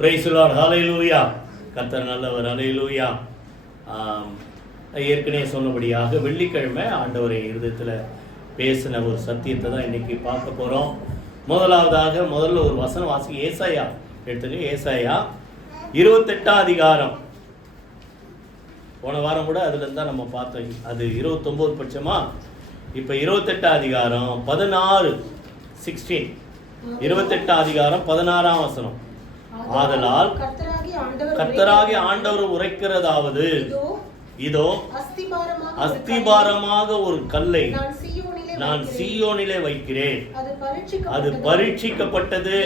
Praise the Lord, ஹல்லேலூயா. கர்த்தர் நல்லவர், ஹல்லேலூயா. ஏற்கனவே சொன்னபடியாக வெள்ளிக்கிழமை ஆண்டவரை இருதயத்தில் பேசின ஒரு சத்தியத்தை தான் இன்னைக்கு பார்க்க போகிறோம். முதல்ல ஒரு வசனம் வாசி. ஏசாயா எடுத்துங்க. ஏசாயா 28ஆம் அதிகாரம். போன வாரம் கூட அதுலேருந்து தான் நம்ம பார்த்தோம். அது 29 பட்சமா. இப்போ 28ஆம் அதிகாரம் 16 28ஆம் அதிகாரம் 16ஆம் வசனம். ஆதலால் கர்த்தராகிய ஆண்டவர் உரைக்கிறதாவது, இதோ அஸ்திபாரமாக ஒரு கல்லை நான் சீயோனிலே வைக்கிறேன், அது பரீட்சிக்கப்பட்டது,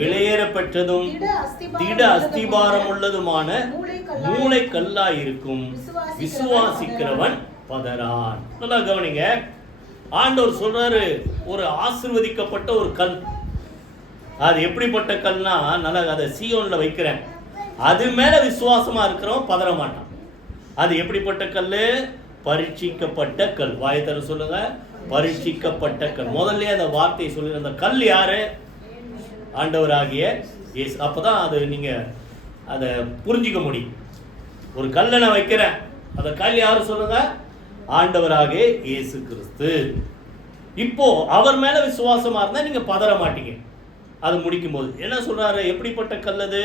வெளியேறப்பட்டதும் திட அஸ்திபாரம் உள்ளதுமான மூளை கல்லாயிருக்கும், விசுவாசிக்கிறவன் பதறான். நல்லா கவனிங்க. ஆண்டவர் சொல்றாரு, ஒரு ஆசீர்வதிக்கப்பட்ட ஒரு கல். அது எப்படிப்பட்ட கல்னா, நல்லா அதை சீயோன்ல வைக்கிறேன், அது மேல விசுவாசமா இருக்கிறவன் பதற மாட்டான். அது எப்படிப்பட்ட கல்? பரீட்சிக்கப்பட்ட கல். வாயத்தர சொல்லுங்க, பரீட்சிக்கப்பட்ட கல். முதல்ல அந்த வார்த்தையை சொல்லி, அந்த கல் யாரு? ஆண்டவராகிய இயேசு. அப்பதான் அது நீங்க அதை புரிஞ்சிக்க முடியும். ஒரு கல்லை நான் வைக்கிறேன், அந்த கல் யாரு சொல்லுங்க? ஆண்டவராகிய இயேசு கிறிஸ்து. இப்போ அவர் மேல விசுவாசமா இருந்தா நீங்க பதற மாட்டீங்க. அது முடிக்கும் போது என்ன சொல்றாரு? எப்படிப்பட்ட கல் அது?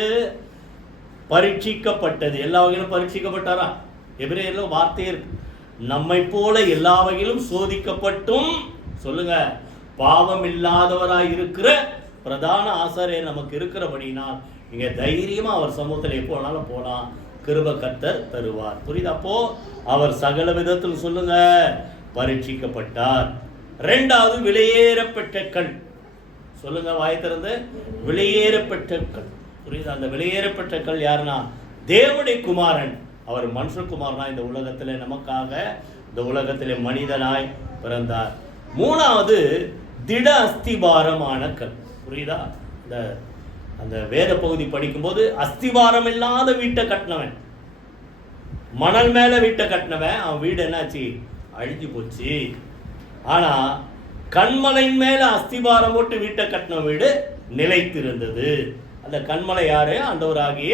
பரீட்சிக்கப்பட்டது. எல்லா வகையிலும் பரீட்சிக்கப்பட்டாரா? எபிரேயர்ல வார்த்தையே இருக்கு, நம்மை போல எல்லா வகையிலும் சோதிக்கப்பட்டும் சொல்லுங்க பாவம் இல்லாதவராய் இருக்கிற பிரதான ஆசாரியர் நமக்கு இருக்கிறபடினால் நீங்க தைரியமா அவர் சமூகத்தில் எப்போ வேணாலும் போலாம். கிருபை கர்த்தர் தருவார். புரியுது? அப்போ அவர் சகல விதத்தில் சொல்லுங்க பரீட்சிக்கப்பட்டார். இரண்டாவது வெளியேறப்பட்ட கல். சொல்லுங்க வாய் திறந்து, வெளியேறப்பட்ட கல். புரியுது? அந்த வெளியேறப்பட்ட கல் யாருன்னா தேவனுடைய குமாரன். அவர் மனுஷகுமாரனா இந்த உலகத்தில் நமக்காக இந்த உலகத்தில் மனிதனாய் பிறந்தார். மூணாவது திட அஸ்திபாரமான கல். புரியுதா? அந்த வேத பகுதி படிக்கும்போது அஸ்திபாரம் இல்லாத வீட்டை கட்டினவன், மணல் மேல வீட்டை கட்டினவன், அவன் வீடு என்னாச்சு? அழிஞ்சு போச்சு. ஆனா கண்மலையின் மேல அஸ்திபாரம் போட்டு வீட்டை கட்டின வீடு நிலைத்திருந்தது. அந்த கண்மலை யாரு? ஆண்டவராகிய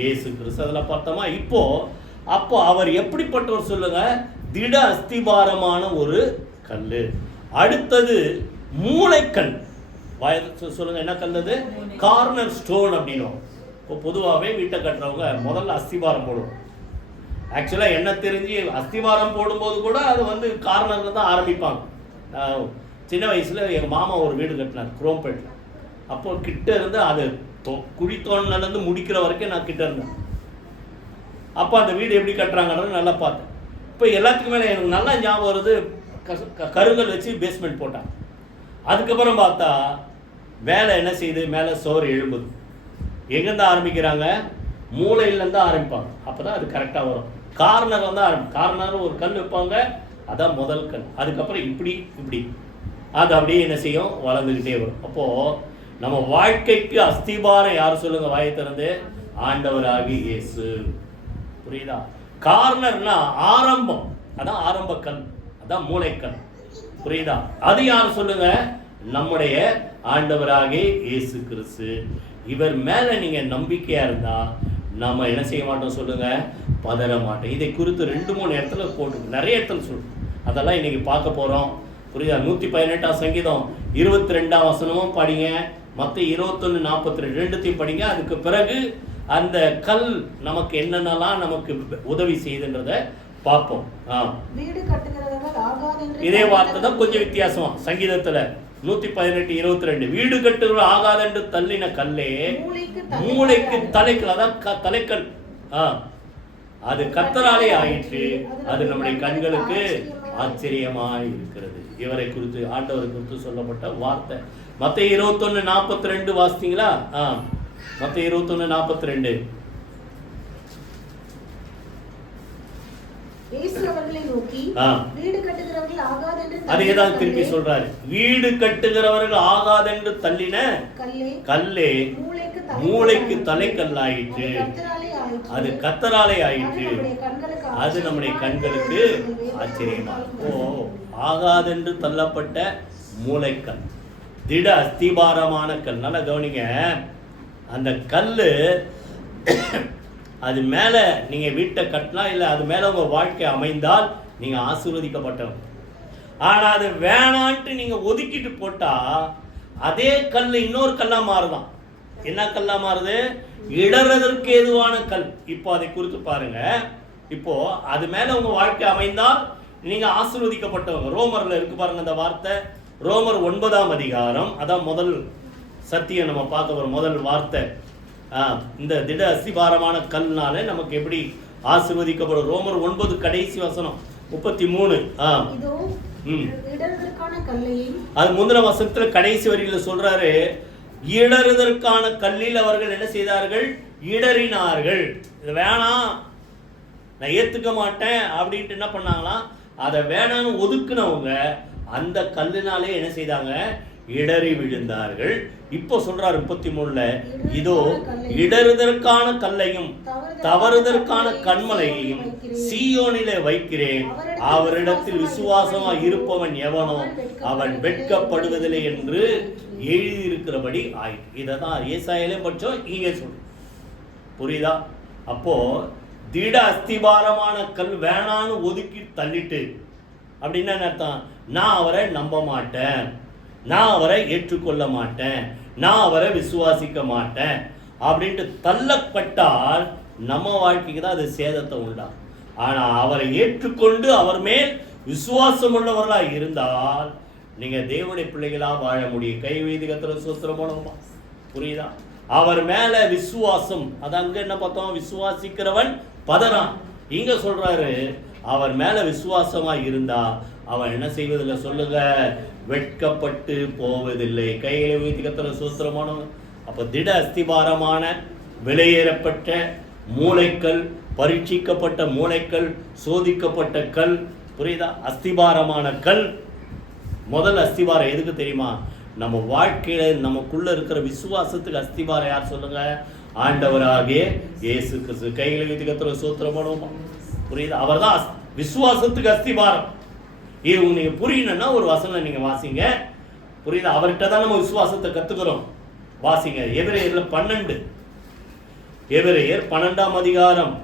இயேசு கிறிஸ்து. அதில் பார்த்தோமா? அப்போ அவர் எப்படிப்பட்டவர் சொல்லுங்க? திட அஸ்திபாரமான ஒரு கல். அடுத்தது மூளைக்கல். சொல்லுங்க என்ன கல் அது? கார்னர் ஸ்டோன் அப்படின்னும். இப்போ பொதுவாகவே வீட்டை கட்டுறவங்க முதல்ல அஸ்திபாரம் போடுவோம். ஆக்சுவலாக என்ன தெரிஞ்சு அஸ்திபாரம் போடும்போது கூட அது கார்னர்ல தான் ஆரம்பிப்பாங்க. சின்ன வயசுல எங்கள் மாமா ஒரு வீடு கட்டினார் குரோம்பேட்டில். அப்போ கிட்ட இருந்து அது குழி தோண்டினது முடிக்கிற வரைக்கும் நான் கிட்ட இருந்தேன். அப்போ அந்த வீடு எப்படி கட்டுறாங்கன்னு நல்லா பார்த்தேன். இப்போ எல்லாத்துக்கும் மேலே எனக்கு நல்லா ஞாபகம் வருது, கருங்கல் வச்சு பேஸ்மெண்ட் போட்டாங்க. அதுக்கப்புறம் பார்த்தா மேலே என்ன செய்யுது? மேலே சோறு எழும்புது. எங்கேருந்து ஆரம்பிக்கிறாங்க? மூளையிலேருந்து ஆரம்பிப்பாங்க. அப்போ தான் அது கரெக்டாக வரும். கார்னர் கார்னர் ஒரு கல் வைப்பாங்க, அதான் முதல் கல். அதுக்கப்புறம் இப்படி அது அப்படியே என்ன செய்யும்? வளர்ந்துக்கிட்டே வரும். அப்போது நம்ம வாழ்க்கைக்கு அஸ்திபாரம் யார் சொல்லுங்க? வாயை திறந்து, ஆண்டவராகிய இயேசு. புரியுதா? கார்னர்னா ஆரம்பம், அதான் ஆரம்ப கல், அதான் மூளைக்கல். புரியுதா? அது யார் சொல்லுங்க? நம்முடைய ஆண்டவராகிய இயேசு கிறிஸ்து. இவர் மேல நீங்க நம்பிக்கையா இருந்தா நம்ம என்ன செய்ய மாட்டோம் சொல்லுங்க? பதற மாட்டோம். இதை குறித்து 2-3 இடத்துல போட்டு நிறைய இடத்துல சொல்றோம். அதெல்லாம் இன்னைக்கு பார்க்க போறோம். புரியுதா? 118ஆம் சங்கீதம் 22ஆம் வசனமும் படிங்க, மற்ற 21:42 ரெண்டுத்தையும் படிங்க. அதுக்கு பிறகு அந்த கல் நமக்கு என்னென்னலாம் நமக்கு உதவி செய்யுதுன்றத பார்ப்போம். இதே வார்த்தை தான் கொஞ்சம் வித்தியாசமா சங்கீதத்துல 118:22 வீடு கட்டுகிற ஆகாதென்று தள்ளின கல்லே மூளைக்கு தலைக்கல், அதான் தலைக்கல். அது கர்த்தராலே ஆயிற்று, அது நம்முடைய கண்களுக்கு ஆச்சரியமாய் இருக்கிறது. இவரை குறித்து ஆண்டவரை குறித்து சொல்லப்பட்ட வார்த்தை. மத்தேயு 21:42 வாசித்தீங்களா? மத்தேயு 21:42. அதேதான் திருப்பி சொல்றாரு. வீடு கட்டுகிறவர்கள் ஆகாதென்று தள்ளின கல்லே மூளைக்கு தலைக்கல்லாயிற்று, அது கர்த்தராலே ஆயிற்று, அது நம்முடைய கண்களுக்கு ஆச்சரியமா. ஆகாதென்று தள்ளப்பட்ட மூளைக்கல், திட அஸ்திபாரமான கல். நல்லா கவனிங்க. அந்த கல் அது மேலே நீங்கள் வீட்டை கட்டலாம், இல்லை அது மேலே உங்கள் வாழ்க்கை அமைந்தால் நீங்கள் ஆசீர்வதிக்கப்பட்டவங்க. ஆனால் அது வேணான்ட்டு நீங்கள் ஒதுக்கிட்டு போட்டால் அதே கல் இன்னொரு கல்லாக மாறுதான். என்ன கல்லாக மாறுது? இடறதற்கு ஏதுவான கல். இப்போ அதை குறித்து பாருங்க. இப்போ அது மேலே உங்கள் வாழ்க்கை அமைந்தால் நீங்கள் ஆசீர்வதிக்கப்பட்டவங்க. ரோமரில் இருக்கு பாருங்க அந்த வார்த்தை. ரோமர் 9ஆம் அதிகாரம், அதான் முதல் சத்தியம் நம்ம பார்க்க வரும் முதல் வார்த்தை. இந்த திட அஸ்திபாரமான கல்னால நமக்கு எப்படி ஆசீர்வதிக்கப்படும்? ரோமர் 9 கடைசி வசனம் 33. அது முந்தின வசனத்துல கடைசி வரியில சொல்றாரு, இடறுதற்கான கல்லில் அவர்கள் என்ன செய்தார்கள்? இடறினார்கள். இது வேணாம், நான் ஏத்துக்க மாட்டேன் அப்படின்ட்டு என்ன பண்ணாங்களாம்? அதை வேணான்னு ஒதுக்குனவங்க அந்த கல்லினாலே என்ன செய்தாங்க? இடறி விழுந்தார்கள். இப்போ சொல்றாரு 33ல, இதோ இடறுதற்கான கல்லையும் தவறுதற்கான கண்மலையையும் சீயோனிலே வைக்கிறேன், அவரிடத்தில் விசுவாசமா இருப்பவன் எவனோ அவன் வெட்கப்படுவதில்லை என்று எழுதியிருக்கிறபடி ஆயிற்று. இதைதான் ஏசாயாலே படிச்சோம், இங்கே சொல்லு. புரியுதா? அப்போ திட அஸ்திபாரமான கல் வேணான்னு ஒதுக்கி தள்ளிட்டு அப்படின்னா அர்த்தம், நான் அவரை நம்ப மாட்டேன், நான் அவரை ஏற்றுக்கொள்ள மாட்டேன், நான் அவரை விசுவாசிக்க மாட்டேன் அப்படின்ட்டு தள்ளப்பட்டால் நம்ம வாழ்க்கைக்கு தான் அது சேதத்தை உண்டாகும். ஆனால் அவரை ஏற்றுக்கொண்டு அவர் மேல் விசுவாசம் உள்ளவர்களாக இருந்தால் நீங்கள் தேவனுடைய பிள்ளைகளாக வாழ முடியும். கை வீதி கத்திர சூத்திரம் போனோமா? புரியுதா? அவர் மேல விசுவாசம், அது அங்க என்ன பார்த்தோம்? விசுவாசிக்கிறவன் பதறான். இங்க சொல்றாரு, அவர் மேல விசுவாசமா இருந்தா அவன் என்ன செய்வதில்லை சொல்லுங்க? வெட்கப்பட்டு போவதில்லை. கையில வீதி கத்திர சூத்திரமான. அப்ப திட அஸ்திபாரமான விலையேறப்பட்ட மூளைக்கல், பரீட்சிக்கப்பட்ட மூளைக்கல், சோதிக்கப்பட்ட கல். புரியுதா? அஸ்திபாரமான கல். முதல் அஸ்திபாரம் எதுக்கு தெரியுமா? நம்ம வாழ்க்கையில நமக்குள்ள இருக்கிற விசுவாசத்துக்கு அஸ்திபாரம் யார் சொல்லுங்க? ஆண்டவராகிய இயேசு கிறிஸ்து. கையில வீதி கத்திர சூத்திரம் பண்ணுவோமா? புரியுதா? அவர் தான் விசுவாசத்துக்கு அஸ்திபாரம். இது நீங்க புரியணும்னா ஒரு வசனம் நீங்க வாசிங்க. புரியுதா? அவர்கிட்ட தான் நம்ம விசுவாசத்தை கத்துக்கிறோம். வாசிங்க எபிரேயர்ல 12, எபிரேயர் 12ஆம் அதிகாரம்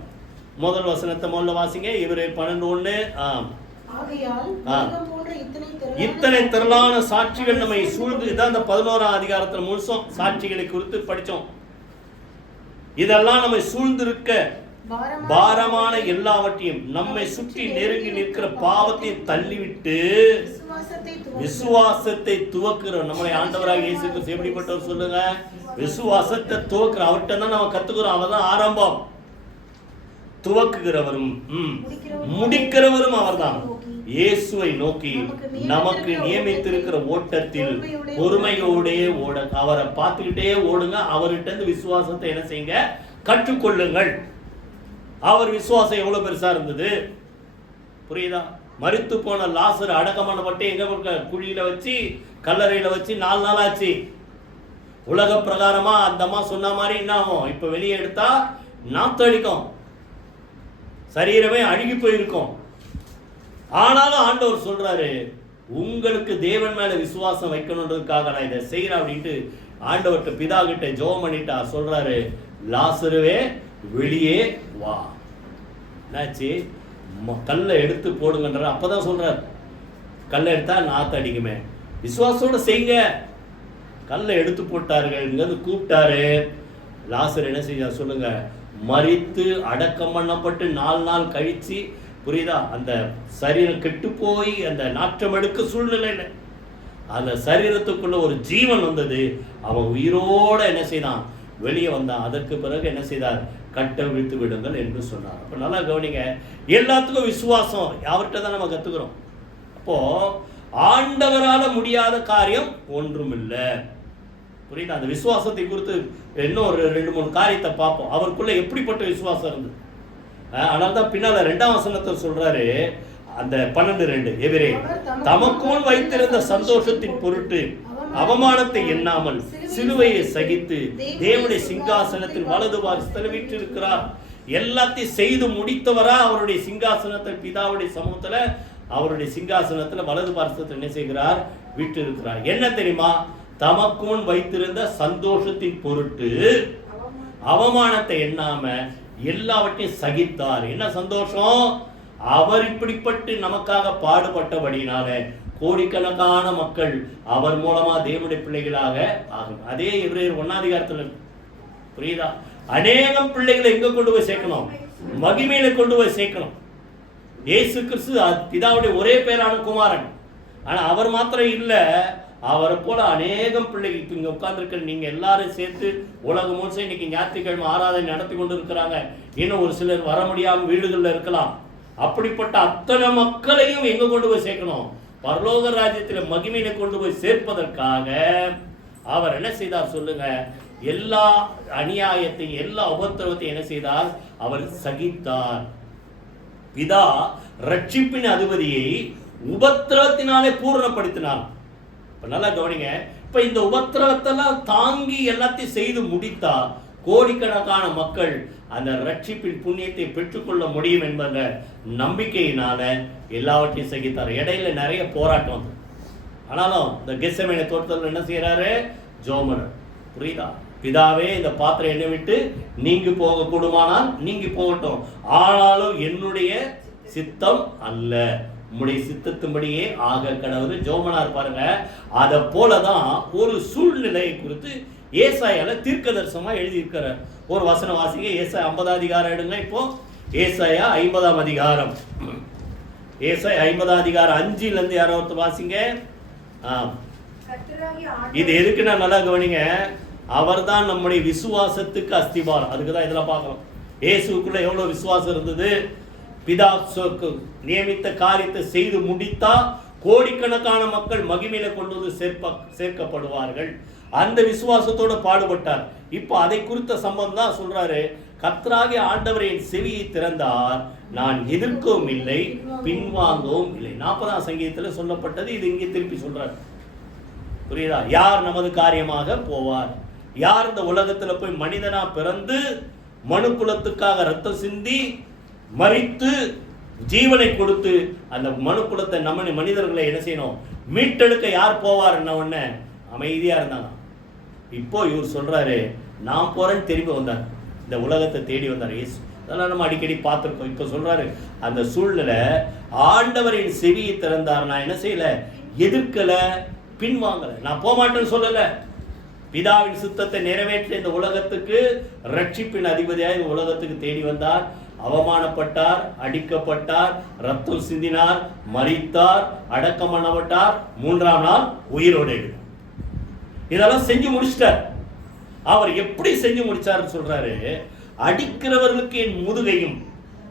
முதல் வசனத்தை முதல்ல வாசிங்க. எபிரேயர் 12:1. இத்தனை திரளான சாட்சிகள் நம்மை சூழ்ந்து, இதான் இந்த 11ஆம் அதிகாரத்துல முழுசும் சாட்சிகளை குறித்து படிச்சோம். இதெல்லாம் நம்மை சூழ்ந்திருக்க பாரமான எல்லாவற்றையும் நம்மை சுற்றி நெருங்கி நிற்கிற பாவத்தையும் தள்ளிவிட்டு விசுவாசத்தை துவக்குறோம். நம்முடைய ஆண்டவராக இயேசு கிறிஸ்து எப்படிப்பட்டவர் சொல்லுங்க? விசுவாசத்தை துவக்குற அவர்கிட்ட தான் நம்ம கத்துக்கிறோம். அவர் தான் ஆரம்பம். துவக்குகிறவரும் முடிக்கிறவரும் அவர்தான். இயேசுவை நோக்கி நமக்கு நியமித்திருக்கிற ஓட்டத்தில் பொறுமையோடே ஓட, அவரை பார்த்துக்கிட்டே ஓடுங்க. அவர்கிட்ட இருந்து விசுவாசத்தை என்ன செய்யுங்க? கற்றுக்கொள்ளுங்கள். அவர் விசுவாசம் எவ்வளவு பெருசா இருந்தது புரியுதா? மரித்து போன லாசர் அடக்கம் பண்ணப்பட்டு எங்க குழியில வச்சு, கல்லறையில வச்சு 4 நாள் ஆச்சு. உலக பிரகாரமா அந்த அம்மா சொன்ன மாதிரி என்ன ஆகும்? இப்ப வெளியே எடுத்தா நாத்தடிக்கும், சரீரமே அழுகி போயிருக்கும். ஆனாலும் ஆண்டவர் சொல்றாரு, உங்களுக்கு தேவன் மேல விசுவாசம் வைக்கணுன்றதுக்காக நான் இதை செய்யறேன் அப்படின்ட்டு ஆண்டவர்கிட்ட பிதா கிட்ட ஜெபம் பண்ணிட்டா சொல்றாரு, லாசருவே வெளியே வா. என்னாச்சு? கல்லை எடுத்து போடுங்கன்ற. அப்பதான் சொல்றாரு, கல்லை எடுத்தா நாத்து அடிக்குமே, விசுவாசத்தோட செய்யுங்க. கல்லை எடுத்து போட்டார்கள், கூப்பிட்டாரு. லாசர் என்ன செய்ய சொல்லுங்க? மரித்து அடக்கம் பண்ணப்பட்டு 4 நாள் கழிச்சு, புரியுதா, அந்த சரீரம் கெட்டு போய் அந்த நாற்றம் எடுக்க சூழ்நிலையில அந்த சரீரத்துக்குள்ள ஒரு ஜீவன் வந்தது. அவன் உயிரோட என்ன செய்தான்? வெளியே வந்தான். அதற்கு பிறகு என்ன செய்தார்? கட்ட விழுத்து விடுங்கள் என்று சொன்னார். அப்ப நல்லா கவனிங்க, எல்லாத்துக்கும் விசுவாசம் அவர்கிட்ட தான் நம்ம கத்துக்கிறோம். அப்போ ஆண்டவரால முடியாத காரியம் ஒன்றும் இல்லை. புரியுதா? அந்த விசுவாசத்தை குறித்து இன்னும் ஒரு 2-3 காரியத்தை பார்ப்போம். அவருக்குள்ள எப்படிப்பட்ட விசுவாசம் இருந்தது. அதனால தான் பின்னால 2ஆம் வசனத்தை சொல்றாரு, அந்த 12:2, எபிரேயர் தமக்குள் வைத்திருந்த சந்தோஷத்தின் பொருட்டு அவமானத்தை எண்ணாமல் சிலுவையை சகித்து தேவனுடைய சிங்காசனத்தில் வலது பார்சத்தில் வீற்றிருக்கிறார். எல்லாத்தையும் செய்து முடித்தவரா அவருடைய சிங்காசனத்தில், பிதாவுடைய சமூகத்துல, அவருடைய சிங்காசனத்துல வலது பார்சத்தில் என்ன செய்கிறார்? வீற்றிருக்கிறார். என்ன தெரியுமா? தமக்கு முன் வைத்திருந்த சந்தோஷத்தின் பொருட்டு அவமானத்தை எண்ணாம எல்லாவற்றையும் சகித்தார். என்ன சந்தோஷம்? அவர் இப்படிப்பட்டு நமக்காக பாடுபட்டபடினால கோடிக்கணக்கான மக்கள் அவர் மூலமா தேவனுடைய பிள்ளைகளாக ஆகும். அதே எபிரேயர் 1ஆம் அதிகாரத்துல புரியுதா? அநேகம் பிள்ளைகளை எங்க கொண்டு போய் சேர்க்கணும்? மகிமையில கொண்டு போய் சேர்க்கணும். இயேசு கிறிஸ்து பிதாவுடைய ஒரே பேரான குமாரன். ஆனா அவர் மாத்திரம் இல்ல, அவரை போல அநேகம் பிள்ளைகள் இப்ப இங்க உட்கார்ந்துருக்கிற நீங்க எல்லாரும் சேர்த்து உலகம் முழுசும் இன்னைக்கு ஞாயிற்றுக்கிழமை ஆராதனை நடத்தி கொண்டு இருக்கிறாங்க. இன்னும் ஒரு சிலர் வர முடியாம வீடுகள்ல இருக்கலாம். அப்படிப்பட்ட அத்தனை மக்களையும் எங்க கொண்டு போய் சேர்க்கணும்? பரலோக ராஜ்யத்தில் மகிமையில கொண்டு போய் சேர்ப்பதற்காக அவர் என்ன செய்தார் சொல்லுங்க? எல்லா அநியாயத்தையும் எல்லா உபத்திரவத்தையும் என்ன செய்தார்? அவர் சகித்தார். பிதா ரட்சிப்பின் அதிபதியை உபத்திரவத்தினாலே பூரணப்படுத்தினார். இப்ப நல்லா கவனிங்க. இப்ப இந்த உபத்திரவத்தெல்லாம் தாங்கி எல்லாத்தையும் செய்து முடித்தா கோடிக்கணக்கான மக்கள் அந்த ரட்சிப்பின் புண்ணியத்தை பெற்றுக்கொள்ள முடியும் என்பத நம்பிக்கையினால எல்லாவற்றையும் சகித்தார். இடையில நிறைய போராட்டம் வந்து, ஆனாலும் இந்த கெத்செமனே தோட்டத்தில் என்ன செய்யறாரு? ஜோமனர். புரியுதா? பிதாவே இந்த பாத்திரம் என்னை விட்டு நீங்கி போக கூடுமானால் நீங்கி போகட்டும், ஆனாலும் என்னுடைய சித்தம் அல்ல உம்முடைய சித்தத்தின்படியே ஆக கடவுள் ஜோமனார் பாருங்க. அதை போலதான் ஒரு சூழ்நிலையை குறித்து ஏசாயால தீர்க்க தரிசனமா எழுதியிருக்கிறார். ஒரு வசன வாசிங்க. ஏசாயா 50ஆம் அதிகாரம் எடுங்க. இப்போ ஏசாயா 50ஆம் அதிகாரம், ஏசாயா 50ஆம் அதிகாரம் 5ல இருந்து யாராவது வாசிங்க. இது எதுக்குன்னா நல்லா கவனிங்க. அவர் தான் நம்முடைய விசுவாசத்துக்கு அஸ்திபாரம். அதுக்கு தான் இதெல்லாம் பார்க்கணும். இயேசுக்குள்ள எவ்வளவு விசுவாசம் இருந்தது. பிதா நியமித்த காரியத்தை செய்து முடித்தா கோடிக்கணக்கான மக்கள் மகிமையில கொண்டு வந்து சேர்க்கப்படுவார்கள். அந்த விசுவாசத்தோட பாடுபட்டார். இப்போ அதை குறித்த சம்பந்தம் தான் சொல்றாரு. கர்த்தராகிய ஆண்டவர் என் செவியை திறந்தார், நான் எதிர்க்கவும் இல்லை பின்வாங்கவும் இல்லை. 40ஆம் சங்கீதத்தில் சொல்லப்பட்டது இது இங்கே திருப்பி சொல்றாரு. புரியுதா? யார் நமது காரியமாக போவார்? யார் இந்த உலகத்துல போய் மனிதனா பிறந்து மனு குலத்துக்காக ரத்தம் சிந்தி மரித்து ஜீவனை கொடுத்து அந்த மனு குலத்தை நம்ம மனிதர்களை என்ன செய்யணும்? மீட்டெடுக்க யார் போவார்? என்ன ஒண்ணு அமைதியா இருந்தாங்க. இப்போ இவர் சொல்றாரு, நான் போறேன்னு திரும்பி வந்தார், இந்த உலகத்தை தேடி வந்தார் இயேசு. அதெல்லாம் நம்ம அடிக்கடி பார்த்துருக்கோம். இப்போ சொல்றாரு, அந்த சூழ்நிலை ஆண்டவரின் செவியை திறந்தார். நான் என்ன செய்யல? எதிர்க்கல, பின்வாங்கல. நான் போக மாட்டேன்னு சொல்லல. பிதாவின் சுத்தத்தை நிறைவேற்ற இந்த உலகத்துக்கு ரட்சிப்பின் அதிபதியாக இந்த உலகத்துக்கு தேடி வந்தார். அவமானப்பட்டார், அடிக்கப்பட்டார், ரத்தம் சிந்தினார், மரித்தார், அடக்கம் பண்ணப்பட்டார், 3ஆம் நாள் உயிரோடு எழுந்தார். இதெல்லாம் செஞ்சு முடிச்சிட்டார். அவர் எப்படி செஞ்சு முடிச்சாருன்னு சொல்றாரு. அடிக்கிறவர்களுக்கு என் முதுகையும்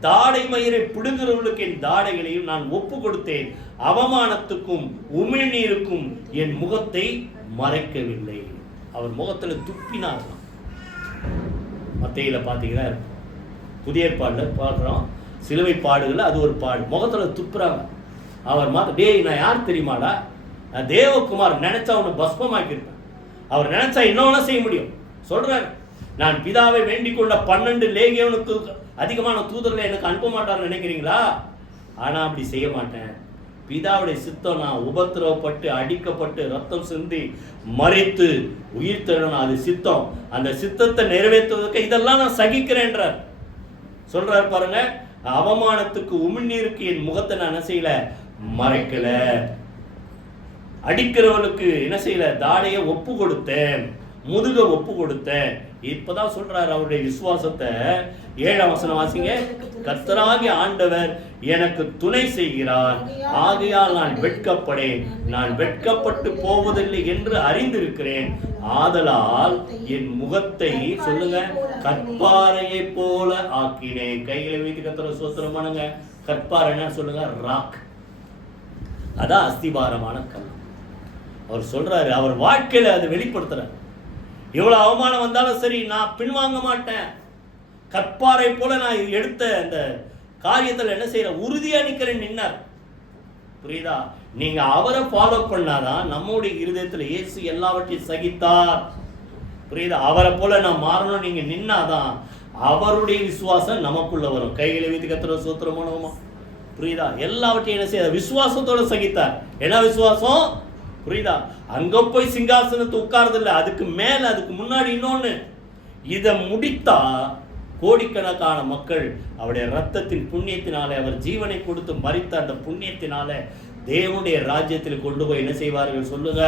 தாடை மயிரை பிடுங்குறவர்களுக்கு என் தாடைகளையும் நான் ஒப்பு கொடுத்தேன், அவமானத்துக்கும் உமிழ்நீருக்கும் என் முகத்தை மறைக்கவில்லை. அவர் முகத்துல துப்பினார். மத்தேயில பாத்தீங்கன்னா புதிய ஏற்பாடுல பார்க்கிறோம், சிலுவை பாடுகள் அது ஒரு பாடு. முகத்துல துப்புறாங்க. அவர் மாத்த, டேய் நான் யார் தெரியுமாடா? நான் தேவகுமார். நினைச்சா அவனை பஸ்மமாக்கியிருப்பேன். அவர் நினைச்சா இன்னொன்னு செய்ய முடியும். சொல்றாரு, நான் பிதாவை வேண்டிக் கொண்ட 12 லேகியோனுக்கு அதிகமான தூதர்களை எனக்கு அனுப்ப மாட்டார்னு நினைக்கிறீங்களா? ஆனா அப்படி செய்ய மாட்டேன். பிதாவுடைய சித்தம், நான் உபத்திரவப்பட்டு அடிக்கப்பட்டு ரத்தம் சிந்தி மறித்து உயிர் தரணும், அது சித்தம். அந்த சித்தத்தை நிறைவேற்றுவதற்கு இதெல்லாம் நான் சகிக்கிறேன்றார். சொல்றாரு பாருங்க, அவமானத்துக்கு உமிழ்நீருக்கு என் முகத்தை நான் என்ன செய்யல? மறைக்கல. அடிக்கிறவளுக்கு என்ன செய்யல? தாடையை ஒப்பு கொடுத்தேன், முதுக ஒப்பு கொடுத்தேன். இப்பதான் சொல்றாரு அவருடைய விசுவாசத்தை. 7ஆம் வசனம் வாசிங்க. கர்த்தராகிய ஆண்டவர் எனக்கு துணை செய்கிறார், ஆகையால் நான் வெட்கப்படேன். நான் வெட்கப்பட்டு போவதில்லை என்று அறிந்திருக்கிறேன். ஆதலால் என் முகத்தை சொல்லுங்க கற்பாறையை போல ஆக்கினேன். கைகளை வைத்து கர்த்தரை ஸ்தோத்திரம் பண்ணுங்க. கற்பாறைன்னா சொல்லுங்க ராக். அதான் அஸ்திபாரமான கல். அவர் சொல்றாரு, அவர் வாழ்க்கையில அதை வெளிப்படுத்துறாரு. எவ்வளவு அவமானம் வந்தாலும் சரி, நான் பின்வாங்க மாட்டேன். கற்பாறை போல நான் எடுத்த அந்த காரியத்தில் என்ன செய்யற? உறுதியா நிக்கிறேன் நின்னார். புரியுதா? நீங்க அவரை ஃபாலோ பண்ணாதான் நம்முடைய இருதயத்தில் இயேசு எல்லாவற்றையும் சகித்தார். புரியுதா? அவரை போல நான் மாறணும் நீங்க நின்னாதான் அவருடைய விசுவாசம் நமக்குள்ள வரும். கைகளை வைத்து கர்த்தரை ஸ்தோத்திரம் பண்ணுவோமா? புரியுதா? எல்லாவற்றையும் என்ன செய்ய? விசுவாசத்தோட சகித்தார். என்ன விசுவாசம்? புரியுதா? அங்க போய் சிங்காசனத்தை உட்கார்றது இல்லை, அதுக்கு மேல அதுக்கு முன்னாடி இன்னொன்னு. இதை முடித்தா கோடிக்கணக்கான மக்கள் அவருடைய ரத்தத்தின் புண்ணியத்தினாலே, அவர் ஜீவனை கொடுத்து மரித்த அந்த புண்ணியத்தினாலே தேவனுடைய ராஜ்யத்தில் கொண்டு போய் என்ன செய்வார்கள் சொல்லுங்க?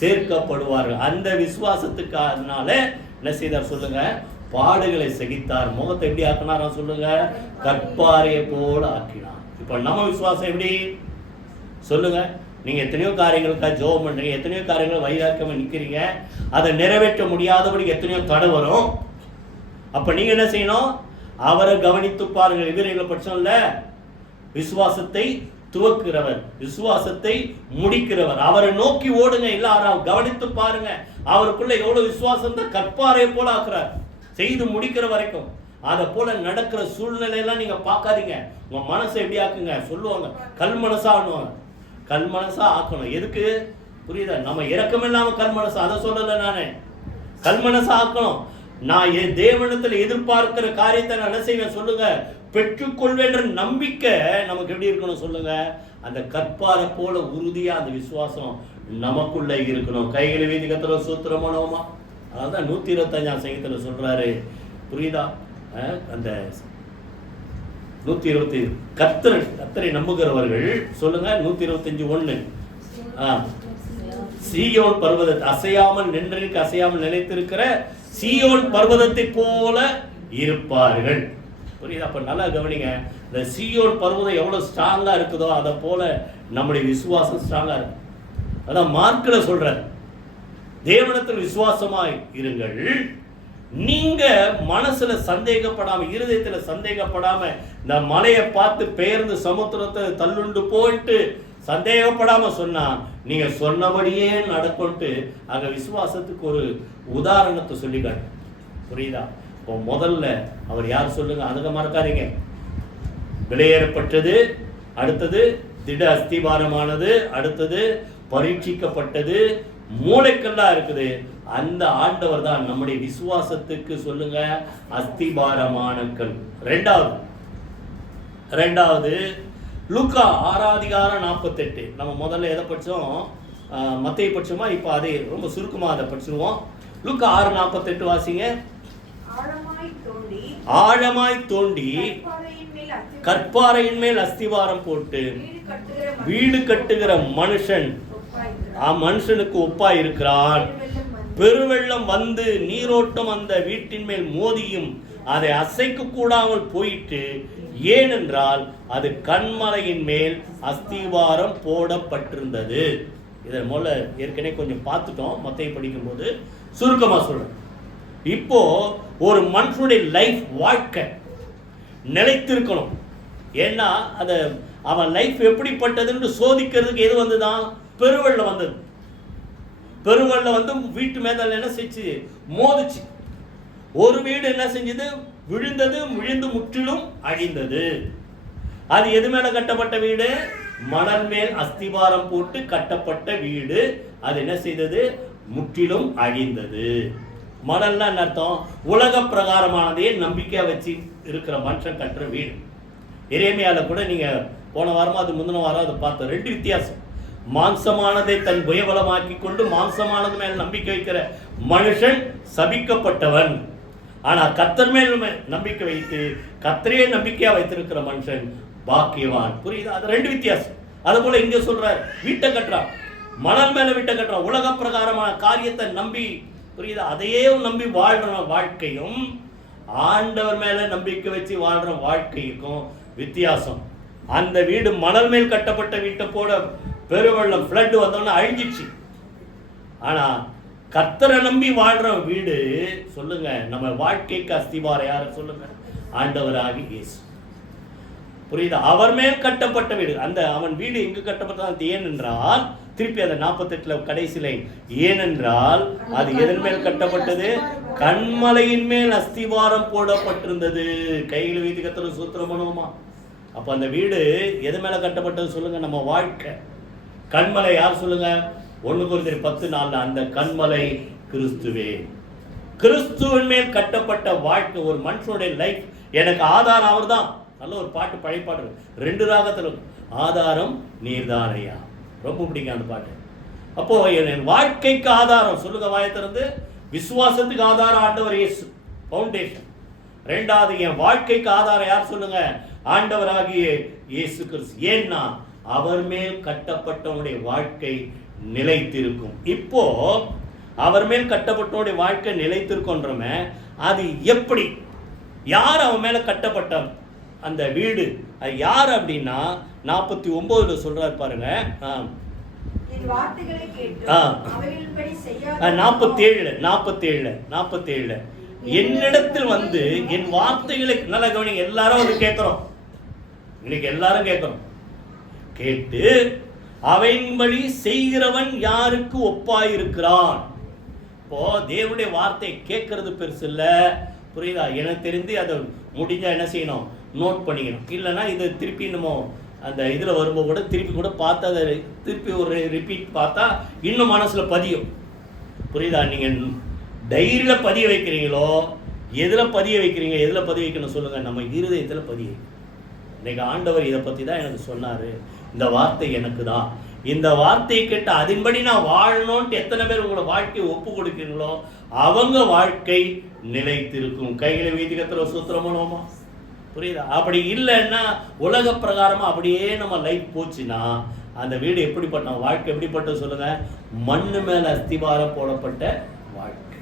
சேர்க்கப்படுவார்கள். அந்த விசுவாசத்துக்கானால என்ன செய்தார் சொல்லுங்க? பாடுகளை சகித்தார். முகத்தை எப்படி ஆக்கினாரா சொல்லுங்க? கற்பாறையை போல ஆக்கினார். இப்ப நம்ம விசுவாசம் எப்படி சொல்லுங்க? நீங்க எத்தனையோ காரியங்களுக்காக ஜெபம் பண்றீங்க, எத்தனையோ காரியங்கள் வைராக்கியமா நிக்கிறீங்க, அதை நிறைவேற்ற முடியாதபடி எத்தனையோ தடை வரும். அப்ப நீங்க என்ன செய்யணும்? அவரை கவனித்து பாருங்கள். எபிரேயர்ல படிச்சோம்ல, விசுவாசத்தை துவக்கிறவர், விசுவாசத்தை முடிக்கிறவர், அவரை நோக்கி ஓடுங்க. எல்லாரும் கவனித்து பாருங்க, அவருக்குள்ள எவ்வளவு விசுவாசம் தான் கற்பாறை போல ஆக்குறார், செய்து முடிக்கிற வரைக்கும். அதை போல நடக்கிற சூழ்நிலையெல்லாம் நீங்க பார்க்காதீங்க. உங்க மனசை எப்படி ஆக்குங்க சொல்லுவாங்க? கல் மனசா ஆடுவாங்க. கல் மனசா ஆக்கணும். எதுக்கு? புரியுதா? நம்ம இரக்கம் இல்லாம கல் மனசா, அதை சொல்லல நானே. கல் மனசா ஆக்கணும். நான் என் தேவனத்தில் எதிர்பார்க்கிற காரியத்தை நான் என்ன செய்வேன் சொல்லுங்க? பெற்றுக்கொள்வேன்ற நம்பிக்கை நமக்கு எப்படி இருக்கணும் சொல்லுங்க? அந்த கற்பாறை போல உறுதியா அந்த விசுவாசம் நமக்குள்ள இருக்கணும். கைகளை வீதி கத்துற சூத்திரமானோமா. அதான் 125ஆம் சங்கீதத்துல சொல்றாரு. புரியுதா? அந்த 120 கர்த்தரை நம்புகிறவர்கள் சொல்லுங்க. 125:1 சீயோன் பர்வதத்தை அசையாமல் நின்றிருக்க, அசையாமல் நிலைத்திருக்கிற சீயோன் பர்வதத்தை போல இருப்பார்கள். புரியுதா? அப்ப நல்லா கவனிங்க. இந்த சீயோன் பர்வதம் எவ்வளவு ஸ்ட்ராங்கா இருக்குதோ அதை போல நம்முடைய விசுவாசம் ஸ்ட்ராங்கா இருக்கு. அதான் மார்க்ல சொல்றார், தேவனத்தில் விசுவாசமாய் இருங்கள். நீங்க மனசுல சந்தேகப்படாம, இருதயத்துல சந்தேகப்படாம, இந்த மலையை பார்த்து பெயர்ந்து சமுத்திரத்தை தள்ளுண்டு போயிட்டு சந்தேகப்படாம சொன்னா நீங்க சொன்னபடியே நடக்கொண்டு அங்க விசுவாசத்துக்கு ஒரு உதாரணத்தை சொல்லிக்காட்டு. புரியுதா? இப்போ முதல்ல அவர் யார் சொல்லுங்க? அதுக்கு மறக்காதீங்க. விலையேறப்பட்டது, அடுத்தது திட அஸ்திபாரமானது, அடுத்தது பரீட்சிக்கப்பட்டது, மூளைக்கல்லா இருக்குது. அந்த ஆண்டவர் தான் நம்முடைய விசுவாசத்துக்கு சொல்லுங்க அஸ்திபாரமான கல். ரெண்டாவது லூக்கா 6:48. நம்ம முதல்ல எதை படிச்சோம்? மத்தேயு படிச்சோமா? இப்போ அதே ரொம்ப சுருக்கமா அதை படிச்சிருவோம். லூக்கா 6:48 வாசிங்க. ஆழமாய் தோண்டி கற்பாறையின் மேல் அஸ்திவாரம் போட்டு வீடு கட்டுகிற மனுஷனுக்கு ஒப்பா இருக்கிறான். பெருவெள்ளம் வந்து நீரோட்டம் அந்த வீட்டின் மேல் மோதியும் அதை அசைக்க கூடாமல் போயிட்டு, ஏனென்றால் அது கண்மலையின் மேல் அஸ்திவாரம் போடப்பட்டிருந்தது. இதை முதல்ல ஏற்கனவே கொஞ்சம் பார்த்துட்டோம் மத்தேயு படிக்கும் போது, சுருக்கமா சொல்றேன். இப்போ ஒரு மனுஷனுடைய லைஃப், வாழ்க்கை நிலைத்திருக்கணும். ஏன்னா அதை அவன் லைஃப் எப்படிப்பட்டதுன்னு சோதிக்கிறதுக்கு எது வந்துதான்? பெருவெள்ளம் வந்தது. பெருவெள்ளம் வந்து வீட்டு மேல என்ன செஞ்சு? மோதிச்சு. ஒரு வீடு என்ன செஞ்சது? விழுந்தது. விழுந்து முற்றிலும் அழிந்தது. அது எது மேல கட்டப்பட்ட வீடு? மணல் மேல் அஸ்திவாரம் போட்டு கட்டப்பட்ட வீடு. அது என்ன செய்தது? முற்றிலும் அழிந்தது. மணல்னா என்ன அர்த்தம்? உலக பிரகாரமானதையே நம்பிக்கையா வச்சு இருக்கிற மனுஷன் கட்டுற வீடு. எரேமியால கூட நீங்க போன வாரமா அது முந்தின வாரம் அதை பார்த்தோம். 2 வித்தியாசம். மாம்சமானதை தன் புயபலமாக்கி கொண்டு மாம்சமானது மேல் நம்பிக்கை வைக்கிற மனுஷன் சபிக்கப்பட்டவன். ஆனா கர்த்தர் மேல் நம்பிக்கை வைத்து கர்த்தரையே நம்பிக்கையா வைத்திருக்கிற மனுஷன் பாக்கியவான். புரியுதா? அது 2 வித்தியாசம். அது போல இங்க சொல்ற, வீட்டை கட்டுறான், மணல் மேல வீட்டை கட்டுறான், உலக பிரகாரமான காரியத்தை நம்பி, புரியுதா, அதையே நம்பி வாழ்ற வாழ்க்கையும் ஆண்டவர் மேல நம்பிக்கை வச்சு வாழ்ற வாழ்க்கைக்கும் வித்தியாசம். அந்த வீடு மணல் மேல் கட்டப்பட்ட வீட்டை போல பெருவெள்ளம் ஃப்ளட் வந்தோன்னு அழிஞ்சிச்சு. ஆனா கர்த்தரை நம்பி வாழ்ற வீடு சொல்லுங்க, நம்ம வாழ்க்கைக்கு அஸ்திவாரம் யாரு சொல்லுங்க? ஆண்டவராகி இயேசு. புரியுதா? அவர் மேல் கட்டப்பட்ட வீடு. அந்த அவன் வீடு எங்கு கட்டப்பட்டது? ஏனென்றால், திருப்பி அந்த 48 கடைசியில, ஏனென்றால் அது எதன் மேல் கட்டப்பட்டது? கண்மலையின் மேல் அஸ்திவாரம் போடப்பட்டிருந்தது. கையில் வீதி கத்துற சூத்திரம் பண்ணுவோமா? அப்ப அந்த வீடு எது மேல கட்டப்பட்டது சொல்லுங்க? நம்ம வாழ்க்கை. கண்மலை யார் சொல்லுங்க? 1 கொரிந்தியர் 10:4 அந்த கண்மலை கிறிஸ்துவே. கிறிஸ்துவின் மேல் கட்டப்பட்ட வாழ்க்கை. ஒரு மனுஷனுடைய லைஃப் எனக்கு ஆதாரம் அவர் தான். நல்ல ஒரு பாட்டு, பழைய பாட்டு, 2 ராகத்துல, ஆதாரம் நீர்தானையா. ரொம்ப பிடிக்கும் அந்த பாட்டு. அப்போ என் வாழ்க்கைக்கு ஆதாரம் சொல்லுங்க வாயை திறந்து. விசுவாசத்துக்கு ஆதாரம் ஆண்டவர் இயேசு, ஃபவுண்டேஷன். ரெண்டாவது என் வாழ்க்கைக்கு ஆதாரம் யார் சொல்லுங்க? ஆண்டவராகிய இயேசு கிறிஸ்து. ஏன்னா அவர் மேல் கட்டப்பட்டவனுடைய வாழ்க்கை நிலைத்திருக்கும். இப்போ அவர் மேல் கட்டப்பட்டவனுடைய வாழ்க்கை நிலைத்திருக்கோன்றமே, அது எப்படி? யார் அவன் மேல கட்டப்பட்ட அந்த வீடு? அது யார் அப்படின்னா 49 சொல்றாரு பாருங்க. 47 என்னிடத்தில் வந்து என் வார்த்தைகளை, நல்ல கவனிங்க, எல்லாரும் வந்து கேட்கிறோம், இன்னைக்கு எல்லாரும் கேட்கிறோம், கேட்டு அவையின்படி செய்கிறவன் யாருக்கு ஒப்பாயிருக்கிறான். இப்போ தேவனுடைய வார்த்தை கேட்கறது பெருசு இல்ல, புரியுதா? எனக்கு தெரிந்து அதை முடிஞ்சா என்ன செய்யணும், நோட் பண்ணிக்கணும். இல்லைன்னா இதை திருப்பி நம்ம அந்த இதில் வரும்போது கூட திருப்பி கூட பார்த்து அதை திருப்பி ஒரு ரிப்பீட் பார்த்தா இன்னும் மனசில் பதியும். புரியுதா? நீங்கள் டைரியில் பதிய வைக்கிறீங்களோ, எதில் பதிய வைக்கிறீங்க, எதில் பதிய வைக்கணும் சொல்லுங்கள்? நம்ம இருதயத்தில் பதிய. இன்னைக்கு ஆண்டவர் இதை பற்றி தான் எனக்கு சொன்னார், இந்த வார்த்தை எனக்கு தான், இந்த வார்த்தையை கேட்டு அதன்படி நான் வாழணும்ட்டு எத்தனை பேர் உங்களோட வாழ்க்கையை ஒப்பு கொடுக்கிறீங்களோ அவங்க வாழ்க்கை நிலைத்திருக்கும். கைகளை வீதிகத்துல சூத்திரமோமா, புரியுதா? அப்படி இல்லைன்னா உலக பிரகாரமா அப்படியே நம்ம லைஃப் போச்சுன்னா அந்த வீடு எப்படிப்பட்ட வாழ்க்கை, எப்படிப்பட்ட சொல்லுங்க? மண்ணு மேல அஸ்திவாரம் போடப்பட்ட வாழ்க்கை.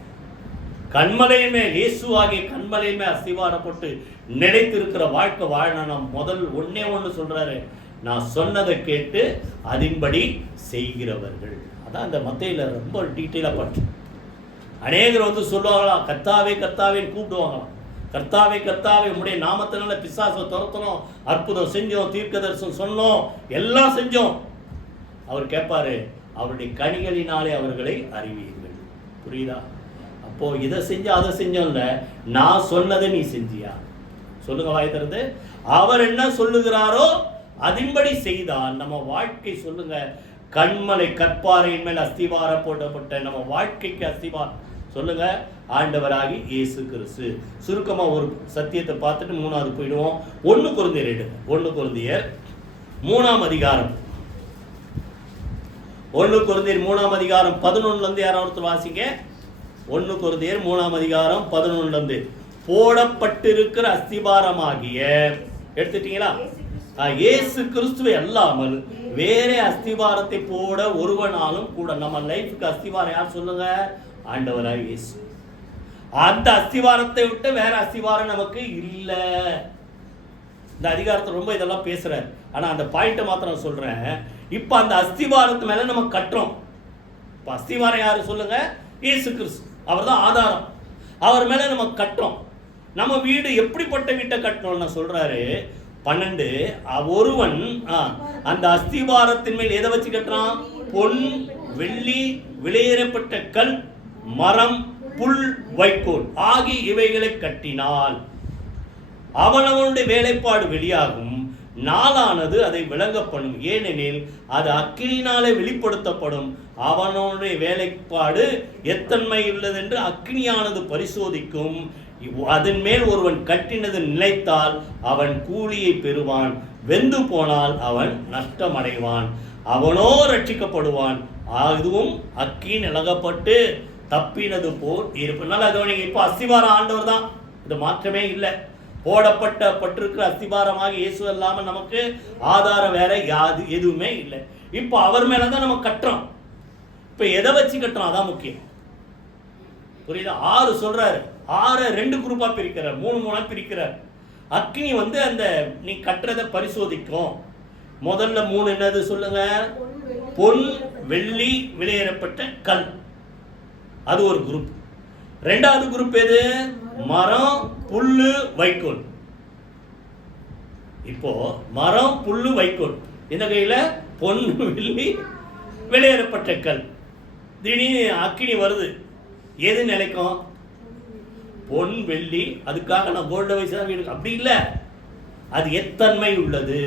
கண்மலையின் மேல், இயேசுவாகிய கண்மலையின் மேல் அஸ்திவாரம் போட்டு நிலைத்திருக்கிற வாழ்க்கை வாழணும். முதல் ஒண்ணு சொல்றாரு, நான் சொன்னதை கேட்டு அதன்படி செய்கிறவர்கள். அதான் அந்த மத்தையில ரொம்ப டீட்டெயிலா படிச்சு. அநேகர் வந்து சொல்லுவாங்களாம், கர்த்தாவே கர்த்தாவேன்னு கூப்பிடுவாங்களாம். கர்த்தாவே கர்த்தாவே உம்முடைய நாமத்தினால பிசாசை துரத்தணும், அற்புதம் செஞ்சோம், தீர்க்க தரிசனம் சொன்னோம், எல்லாம் செஞ்சோம். அவர் கேட்பாரு, அவருடைய கனிகளினாலே அவர்களை அறிவீர்கள். புரியுதா? அப்போ இதை செஞ்சு அதை செஞ்சோம்ல, நான் சொன்னதை நீ செஞ்சியா? சொல்லுங்க வாய் திறந்து. அவர் என்ன சொல்லுகிறாரோ அதன்படி செய்தால் நம்ம வாழ்க்கை, சொல்லுங்க, கண்மலை கற்பாறையின் மேல் அஸ்திவாரம் போடப்பட்ட நம்ம வாழ்க்கைக்கு அஸ்திவாரம் சொல்லுங்க ஆண்டவராகி இயேசு கிறிஸ்து. சுருக்கமா ஒரு சத்தியத்தை பார்த்துட்டு 3வது போயிடுவோம். 1 கொரிந்தியர் 3 கொரிந்தியர் 3ஆம் அதிகாரம் 11 இருந்து யாராவது வாசிங்க. 1 கொரிந்தியர் 3ஆம் அதிகாரம் 11 போடப்பட்டிருக்கிற அஸ்திபாரமாகிய, எடுத்துட்டீங்களா? இயேசு கிறிஸ்துவை அல்லாமல் வேற அஸ்திபாரத்தை போட ஒருவனாலும் கூட. நம்ம லைஃபுக்கு அஸ்திபாரம் யார் சொல்லுங்க? ஆண்டவராய் இயேசு. அந்த அஸ்திவாரத்தை விட்டு வேற அஸ்திவாரம் நமக்கு இல்ல. இந்த அதிகாரத்தை ரொம்ப இதெல்லாம் பேசுறாரு, ஆனா அந்த பாயிண்ட்டை மாத்திரம் சொல்றேன். இப்ப அந்த அஸ்திவாரத்து மேல நம்ம கட்டுறோம். இப்ப அஸ்திவாரம் யாரு சொல்லுங்க? இயேசு கிறிஸ்து. அவர் தான் ஆதாரம். அவர் மேல நம்ம கட்டுறோம். நம்ம வீடு எப்படிப்பட்ட வீட்டை கட்டணும்னு சொல்றாரு 12. ஒருவன் அந்த அஸ்திவாரத்தின் மேல் எதை வச்சு கட்டுறான்? பொன், வெள்ளி, விலையேறப்பட்ட கல், மரம், புல், வைக்கோல் ஆகிய இவைகளை கட்டினால் அவனவனுடைய வேலைப்பாடு வெளியாகும், நாளானது அதை விளங்க பண்ணும். ஏனெனில் அது அக்கினியினாலே வெளிப்படுத்தப்படும். அவனுடைய வேலைப்பாடு எத்தன்மை உள்ளது என்று அக்கினியானது பரிசோதிக்கும். அதன் மேல் ஒருவன் கட்டினது நிலைத்தால் அவன் கூலியை பெறுவான், வெந்து போனால் அவன் நஷ்டமடைவான். அவனோ ரட்சிக்கப்படுவான், அதுவும் அக்கின் இழகப்பட்டு தப்பினது போல் இருப்பு. நல்லா கவனிங்க. இப்போ அஸ்திவாரம் ஆண்டவர் தான், இது மாற்றமே இல்லை. போடப்பட்டிருக்கிற அஸ்திபாரமாக இயேசு இல்லாமல் நமக்கு ஆதாரம் வேற எதுவுமே இல்லை. இப்போ அவர் மேலதான் நம்ம கட்டுறோம். இப்ப எதை வச்சு கட்டுறோம் அதான் முக்கியம். புரியுதா? 6 சொல்றாரு, 6 2 குரூப்பா பிரிக்கிறார், 3 பிரிக்கிறார். அக்னி வந்து அந்த நீ கட்டுறதை பரிசோதிக்கும். முதல்ல 3 என்னது சொல்லுங்க? பொன், வெள்ளி, விலையேறப்பட்ட கல், அது ஒரு குரூப். 2வது குரூப் எது? மரம், புல்லு, வைக்கோல். இப்போ மரம், புல்லு, வைக்கோல். இந்த கையில பொன், வெள்ளி, விலையேறப்பட்ட கல். திடீர்னு அக்கினி வருது, எது நிலைக்கும்? பொன், வெள்ளி. அதுக்காக நான் கோல்டு வயசு வீடு அப்படி இல்லை, அது எத்தன்மை உள்ளது,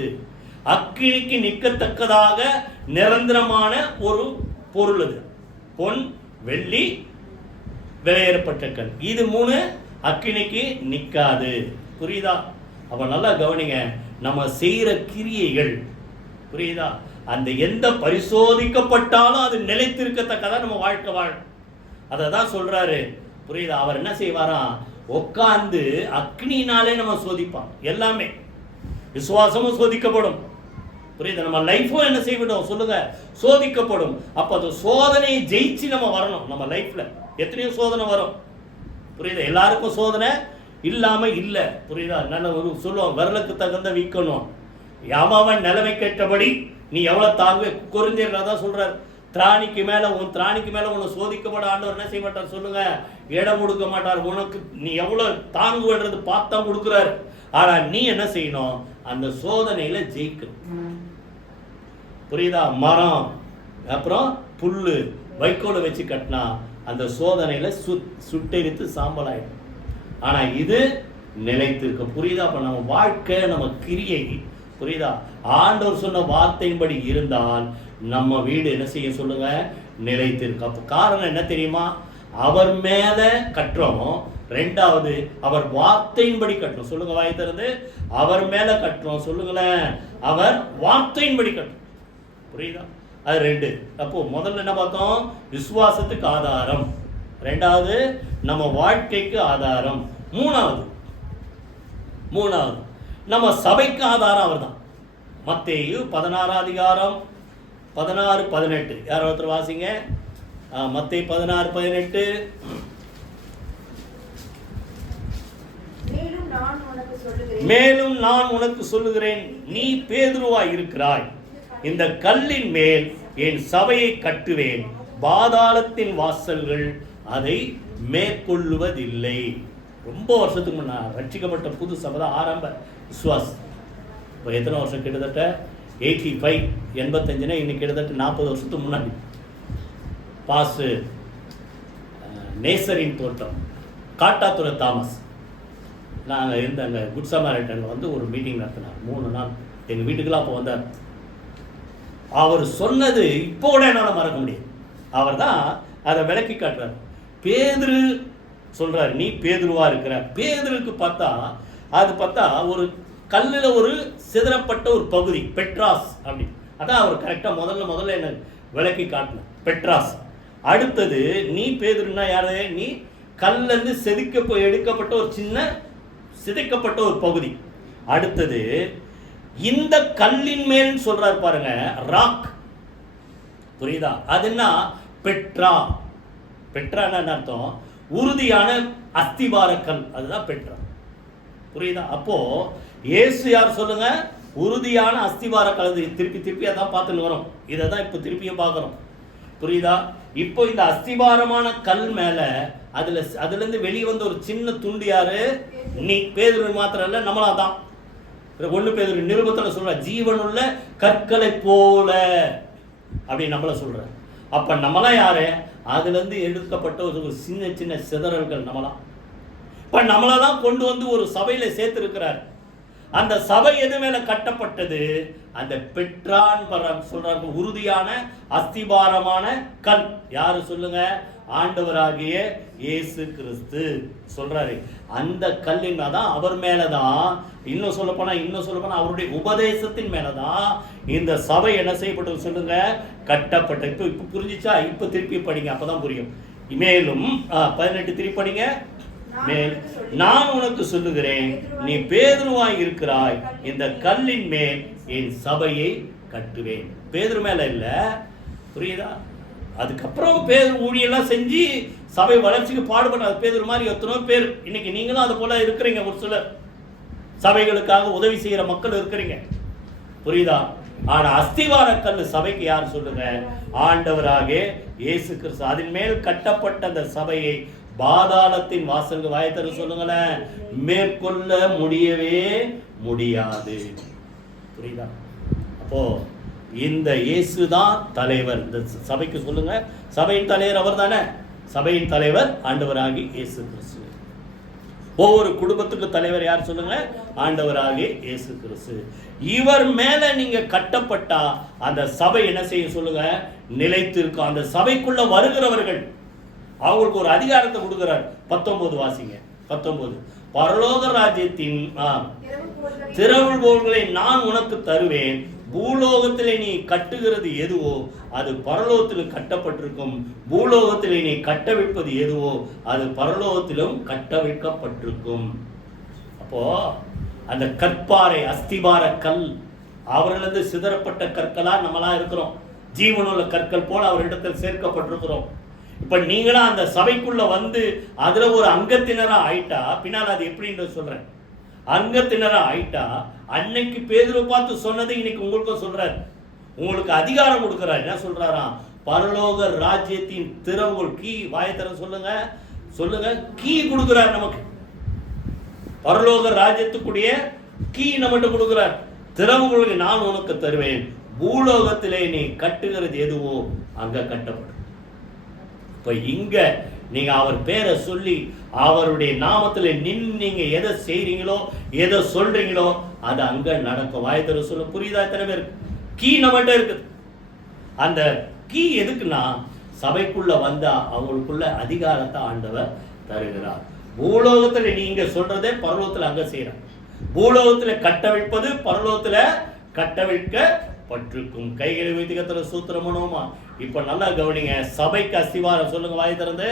அக்கினிக்கு நிற்கத்தக்கதாக நிரந்தரமான ஒரு பொருள். அது பொன், வெள்ளி, விலையேறப்பட்ட கல். இது 3 அக்கினிக்கு நிற்காது. புரியுதா? அப்ப நல்லா கவனிங்க. நம்ம செய்யற கிரியைகள், புரியுதா, அந்த எந்த பரிசோதிக்கப்பட்டாலும் அது நிலைத்திருக்கத்தக்கதான் நம்ம வாழ்க்கை வாழும். அதை தான் சொல்றாரு. புரியுதா? அவர் என்ன செய்வாராம், உட்கார்ந்து அக்னினாலே நம்ம சோதிப்பான். எல்லாமே விசுவாசமும் சோதிக்கப்படும். புரியுது? நம்ம லைஃபும் என்ன செய்யப்படும் சொல்லுங்க, சோதிக்கப்படும். அப்ப அந்த சோதனையை ஜெயிச்சு நம்ம வரணும். நம்ம லைஃப்ல எத்தனையோ சோதனை வரும். புரியுதா? எல்லாருக்கும் சோதனை இல்லாம இல்ல. புரியுதா? நல்ல ஒரு சொல்லுவோம், விரலுக்கு தகுந்த வீக்கணும், யாமாவன் நிலைமை கேட்டபடி நீ எவ்வளவு தாங்க குறிஞ்சிருக்கிறதா சொல்றாரு. திராணிக்கு மேல உன்னை சோதிக்கப்பட ஆண்டவர் என்ன செய்ய மாட்டார் சொல்லுங்க, இடம் கொடுக்க மாட்டார். உனக்கு நீ எவ்வளவு தாங்குவது பார்த்தா கொடுக்குறாரு. ஆனா நீ என்ன செய்யணும், அந்த சோதனையில ஜெயிக்கணும். புரியுதா? மரம் அப்புறம் புல்லு வைக்கோலை வச்சு கட்டினா அந்த சோதனையில சுட்டெரித்து சாம்பலாயிடும். ஆனா இது நிலைத்திருக்க. புரியுதா? அப்ப நம்ம வாழ்க்கை, நம்ம கிரியை, புரியுதா, ஆண்டவர் சொன்ன வார்த்தையின்படி இருந்தால் நம்ம வீடு என்ன செய்ய சொல்லுங்க, நிலைத்திருக்க. அப்ப காரணம் என்ன தெரியுமா, அவர் மேல கட்டுறோம். ரெண்டாவது அவர் வார்த்தையின்படி கட்டுறோம். சொல்லுங்க, வாய் திறந்து. அவர் மேல கட்டுறோம் சொல்லுங்களேன், அவர் வார்த்தையின்படி கட்டுறோம். புரியுதா? அது ரெண்டு. அப்போ முதல்ல என்ன பார்த்தோம், விசுவாசத்துக்கு ஆதாரம். ரெண்டாவது நம்ம வாழ்க்கைக்கு ஆதாரம். மூணாவது நம்ம சபைக்கு ஆதாரம் அவர் தான். மத்தேயு 16 அதிகாரம் 16-18 யாரோ ஒருத்தர் வாசிங்க. மத்தேயு 16-18. மேலும் நான் உனக்கு சொல்லுகிறேன், நீ பேதுருவாய் இருக்கிறாய், இந்த கல்லின் மேல் என் சபையை கட்டுவேன், பாதாளத்தின் வாசல்கள் அதை மேற்கொள்ளுவதில்லை. ரொம்ப வருஷத்துக்கு முன்னாடி ரட்சிக்கப்பட்ட புது சபை தான் ஆரம்ப விசுவாஸ். இப்போ எத்தனை வருஷம், கிட்டத்தட்ட 85 85 இன்னைக்கு கிட்டத்தட்ட 40 வருஷத்துக்கு முன்னாடி. பாசு நேசரின் தோட்டம், காட்டாத்துறை தாமஸ், நாங்கள் இருந்த அங்கே குட் சமாரிட்டனில் வந்து ஒரு மீட்டிங் நடத்தினார். 3 நாள் எங்கள் வீட்டுக்கெல்லாம் அப்போ வந்தார். அவர் சொன்னது இப்போ கூட என்னால் மறக்க முடியும். அவர் தான் அதை விளக்கி காட்டுறார். பேதுரு சொல்றாரு, நீ பேதுருவா இருக்கிற. பேதுருக்கு பார்த்தா ஒரு கல்லில் ஒரு சிதறப்பட்ட ஒரு பகுதி, பெட்ராஸ் அப்படி. அதான் அவர் கரெக்டாக முதல்ல என்ன விளக்கி காட்டின, பெட்ராஸ். அடுத்தது நீ பேதுருன்னா யாரு, நீ கல்லிருந்து எடுக்கப்பட்ட ஒரு சின்ன சிதைக்கப்பட்ட ஒரு பகுதி. அடுத்தது இந்த கல்லின் மேல் சொல்றாரு பாருங்க, ராக். புரியுதா? அதுன்னா பெட்ரா. பெட்ரான்னு என்ன அர்த்தம், உறுதியான அஸ்திபார கல், அதுதான் பெட்ரா. புரியுதா? அப்போ இயேசு யார் சொல்லுங்க, உறுதியான அஸ்திபார கல். திருப்பி அதான் பார்த்துன்னு வரோம். இதை தான் இப்போ திருப்பியும் பார்க்குறோம். புரியுதா? இப்போ இந்த அஸ்திபாரமான கல் மேல அதுலேருந்து வெளியே வந்த ஒரு சின்ன துண்டு யாரு, நீ. பேதுரு மாத்திரம் இல்லை, நம்மளா தான். 1 பேதுரு நிருபத்தில் சொல்ற, ஜீவனுள்ள கற்களை போல அப்படி நம்மள சொல்ற. அப்ப நம்மளாம் யாரு, அதுல இருந்து எடுக்கப்பட்ட ஒரு சின்ன சிதறல்கள் நம்மளாம். இப்ப நம்மளெல்லாம் கொண்டு வந்து ஒரு சபையில சேர்த்து இருக்கிறார். அந்த சபை எது மேல கட்டப்பட்டது, அந்த பெட்ரான் சொல்றாங்க, உறுதியான அஸ்திபாரமான கல். யாரு சொல்லுங்க, ஆண்டவராகிய இயேசு கிறிஸ்து சொல்றாரு. அந்த கல்லின் தான், அவர் மேலதான், இன்னும் சொல்ல போனா அவருடைய உபதேசத்தின் மேலதான் இந்த சபை என்ன செய்யப்பட்டது சொல்லுங்க, கட்டப்பட்ட. இப்ப புரிஞ்சிச்சா? இப்ப திருப்பி படிங்க, அப்பதான் புரியும். மேலும் 18 திருப்பி படிங்க. நான் உனக்கு சொல்லுகிறேன், நீ பேதுருவாய் இருக்கிறாய், இந்த கல்லின் மேல் என் சபையை கட்டுவேன். பேதுரு மேல இல்ல. புரியுதா? அதுக்கப்புறம் பேர் ஊழியெல்லாம் செஞ்சு சபை வளர்ச்சிக்கு பாடுபட்ட பேதுரு மாதிரி எத்தனோ பேர் இன்னைக்கு நீங்களும் அது போல இருக்கிறீங்க. ஒரு சிலர் சபைகளுக்காக உதவி செய்யற மக்கள் இருக்கிறீங்க. புரியுதா? ஆனா அஸ்திவார கல் சபைக்கு யார் சொல்லுங்க, ஆண்டவராக இயேசு கிறிஸ்து. அதன் மேல் கட்டப்பட்ட அந்த சபையை பாதாளத்தின் வாசல்கள், வாயத்தரு சொல்லுங்களேன், மேற்கொள்ள முடியவே முடியாது. புரியுதா? அப்போ இந்த இயேசு தான் தலைவர் இந்த சபைக்கு. சொல்லுங்க, சபையின் தலைவர் அவர் தானே. சபையின் தலைவர் ஆண்டவராகி இயேசு கிறிஸ்து. ஒவ்வொரு குடும்பத்துக்கு தலைவர் யார் சொல்லுங்க, ஆண்டவராகிய இயேசு கிறிஸ்து. இவர் மேல நீங்க கட்டப்பட்டா அந்த சபை என்ன செய்ய சொல்லுங்க, நிலைத்திருக்கும். அந்த சபைக்குள்ள வருகிறவர்கள் அவங்களுக்கு ஒரு அதிகாரத்தை கொடுக்கிறார். 19 வாசிங்க. 19 பரலோக ராஜ்யத்தின் திறவுகோல்களை நான் உனக்கு தருவேன், பூலோகத்திலே நீ கட்டுகிறது எதுவோ அது பரலோகத்திலும் கட்டப்பட்டிருக்கும், பூலோகத்திலே நீ கட்டவிழ்ப்பது எதுவோ அது பரலோகத்திலும் கட்டவிழ்க்கப்பட்டிருக்கும். அப்போ அந்த கற்பாறை அஸ்திபார கல், அவர்களது சிதறப்பட்ட கற்களா நம்மளா இருக்கிறோம். ஜீவனுள்ள கற்கள் போல அவரிடத்தில் சேர்க்கப்பட்டிருக்கிறோம். இப்ப நீங்களா அந்த சபைக்குள்ள வந்து அதுல ஒரு அங்கத்தினரா ஆயிட்டா, பின்னால் அது எப்படின்னு சொல்றேன், அங்கத்தினரா ஆயிட்டா அன்னைக்கு பேதுரு பார்த்து சொன்னதை இன்னைக்கு உங்களுக்கும் சொல்றாரு. உங்களுக்கு அதிகாரம் கொடுக்கிறார். என்ன சொல்றாராம்? பரலோக ராஜ்யத்தின் திறவுகோல், கீ, வாயத்தர சொல்லுங்க சொல்லுங்க, கீ கொடுக்கிறார் நமக்கு. பரலோக ராஜ்யத்துக்குரிய கீ நம்மகிட்ட கொடுக்கிறார். திறவுகோலுக்கு நான் உனக்கு தருவேன், பூலோகத்திலே நீ கட்டுகிறது எதுவோ அங்க கட்டப்படும். இப்ப இங்க நீங்க அவர் பேரை சொல்லி அவருடைய நாமத்தில் நின்று நீங்க எதை செய்றீங்களோ எதை சொல்றீங்களோ அது அங்க நடக்கும். வாயத்தர சொல்ல புரியுதா? எத்தனை பேருக்கு கீ நம்மகிட்ட இருக்குது? அந்த கீ எதுக்குன்னா சபைக்குள்ள வந்தா அவங்களுக்குள்ள அதிகாரத்தை ஆண்டவர் தருகிறார். பூலோகத்துல நீங்க சொல்றதே பரலோகத்துல அங்க செய்யற, பூலோகத்துல கட்டவிழ்ப்பது பரலோகத்துல கட்டவிழ்க்கப்பட்டிருக்கும். கைகளை வைத்து கர்த்தரை ஸ்தோத்திரம் பண்ணுவோமா? இப்ப நல்லா கவனிங்க. சபைக்கு அஸ்திவாரம் சொல்லுங்க வாய் திறந்து,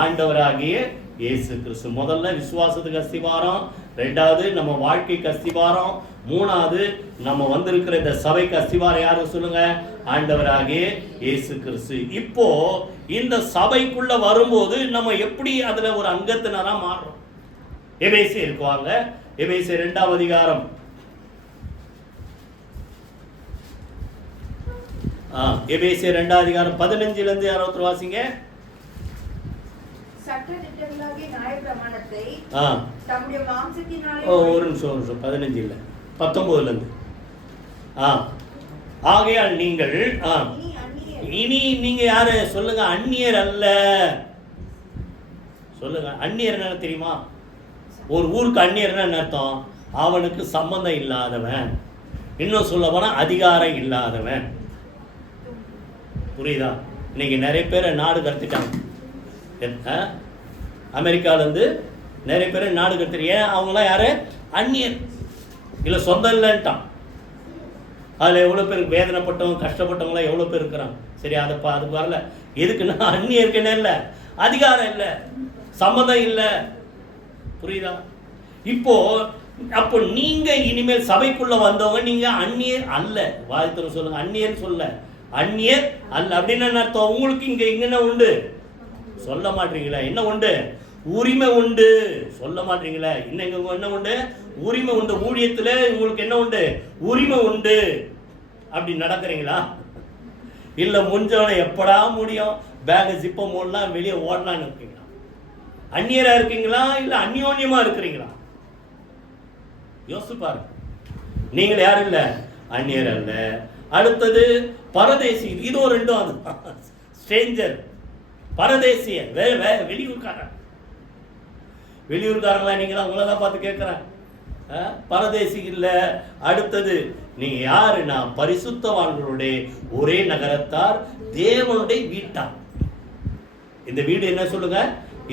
ஆண்டவராகிய இயேசு கிறிஸ்து. முதல்ல விசுவாசத்துக்கு அஸ்திவாரம், ரெண்டாவது நம்ம வாழ்க்கைக்கு அஸ்திவாரம், மூணாவது நம்ம வந்திருக்கிற இந்த சபைக்கு அஸ்திவாரம் யாரு சொல்லுங்க? ஆண்டவராகிய இயேசு கிறிஸ்து. இப்போ இந்த சபைக்குள்ள வரும்போது நம்ம எப்படி அதுல ஒரு அங்கத்தினரா மாறுறோம்? எபேசியர் இருக்குவாங்க, எபேசியர் 2ஆம் அதிகாரம், எபேசியர் 2ஆம் அதிகாரம் 15 இருந்து 60 வாசிங்க. ஒரு நிமிஷம் 15 இல்ல 19 இருந்து. ஆகையால் நீங்கள் இனி நீங்க யாரு சொல்லுங்க? அந்நியர் அல்ல. சொல்லுங்க, அந்நியர் என்ன தெரியுமா? ஒரு ஊருக்கு அந்நியர் என்ன அர்த்தம்? அவனுக்கு சம்பந்தம் இல்லாதவன், இன்னும் சொல்ல போனா அதிகாரம் இல்லாதவன். புரியுதா? இன்னைக்கு நிறைய பேரை நாடு கடத்திட்டாங்க. அமெரிக்காவிலேருந்து நிறைய பேர் நாடு கடத்துறீங்க. அவங்களாம் யாரு? அந்நியர், இல்லை சொந்தம் இல்லைன்ட்டான். அதில் எவ்வளோ பேர் வேதனைப்பட்டவங்க கஷ்டப்பட்டவங்களாம் எவ்வளோ பேர் இருக்கிறாங்க. சரி, அதுக்கு வரல. எதுக்குன்னா அந்நியருக்கு என்ன இல்லை? அதிகாரம் இல்லை, சம்மதம் இல்லை. புரியுதா? அப்போ நீங்க இனிமேல் சபைக்குள்ள வந்தவங்க நீங்க அந்நியர் அல்ல. வாழ்த்து சொல்லுங்க, அந்நியர் சொல்ல, அந்நியர் அல்ல. அப்படின்னு என்ன அர்த்தம்? உங்களுக்கு இங்க என்ன உண்டு? சொல்ல மாட்டீங்களா? என்ன உண்டு? உரிமை உண்டு. சொல்ல மாட்டீங்களா? இன்னைக்கு என்ன உண்டு? உரிமை உண்டு. ஊழியத்துல உங்களுக்கு என்ன உண்டு? உரிமை உண்டு. அப்படி நடக்கிறீங்களா? இல்ல முஞ்சவனை எப்படா முடியும் பேக ஜிப்ப மூடலாம் வெளியே ஓடலான்னு இருக்கீங்களா? அந்நியரா இருக்கீங்களா இல்ல அந்யோன்யமா இருக்கிறீங்களா? யோசிச்சு பாருங்க. நீங்கள் யாரும் இல்ல, அந்நியர் அல்ல. அடுத்தது பரதேசி. இதோ ரெண்டும் அது ஸ்ட்ரேஞ்சர், பரதேசிய, வெளியூர்காரன். வெளியூர்காரங்களா நீங்க தான், உங்களை தான் பார்த்து கேட்கிறேன். பரதேசி இல்ல. அடுத்தது நீங்க யாருன்னா பரிசுத்தவான்களுடைய ஒரே நகரத்தார், தேவனுடைய வீட்டார். இந்த வீடு என்ன சொல்லுங்க?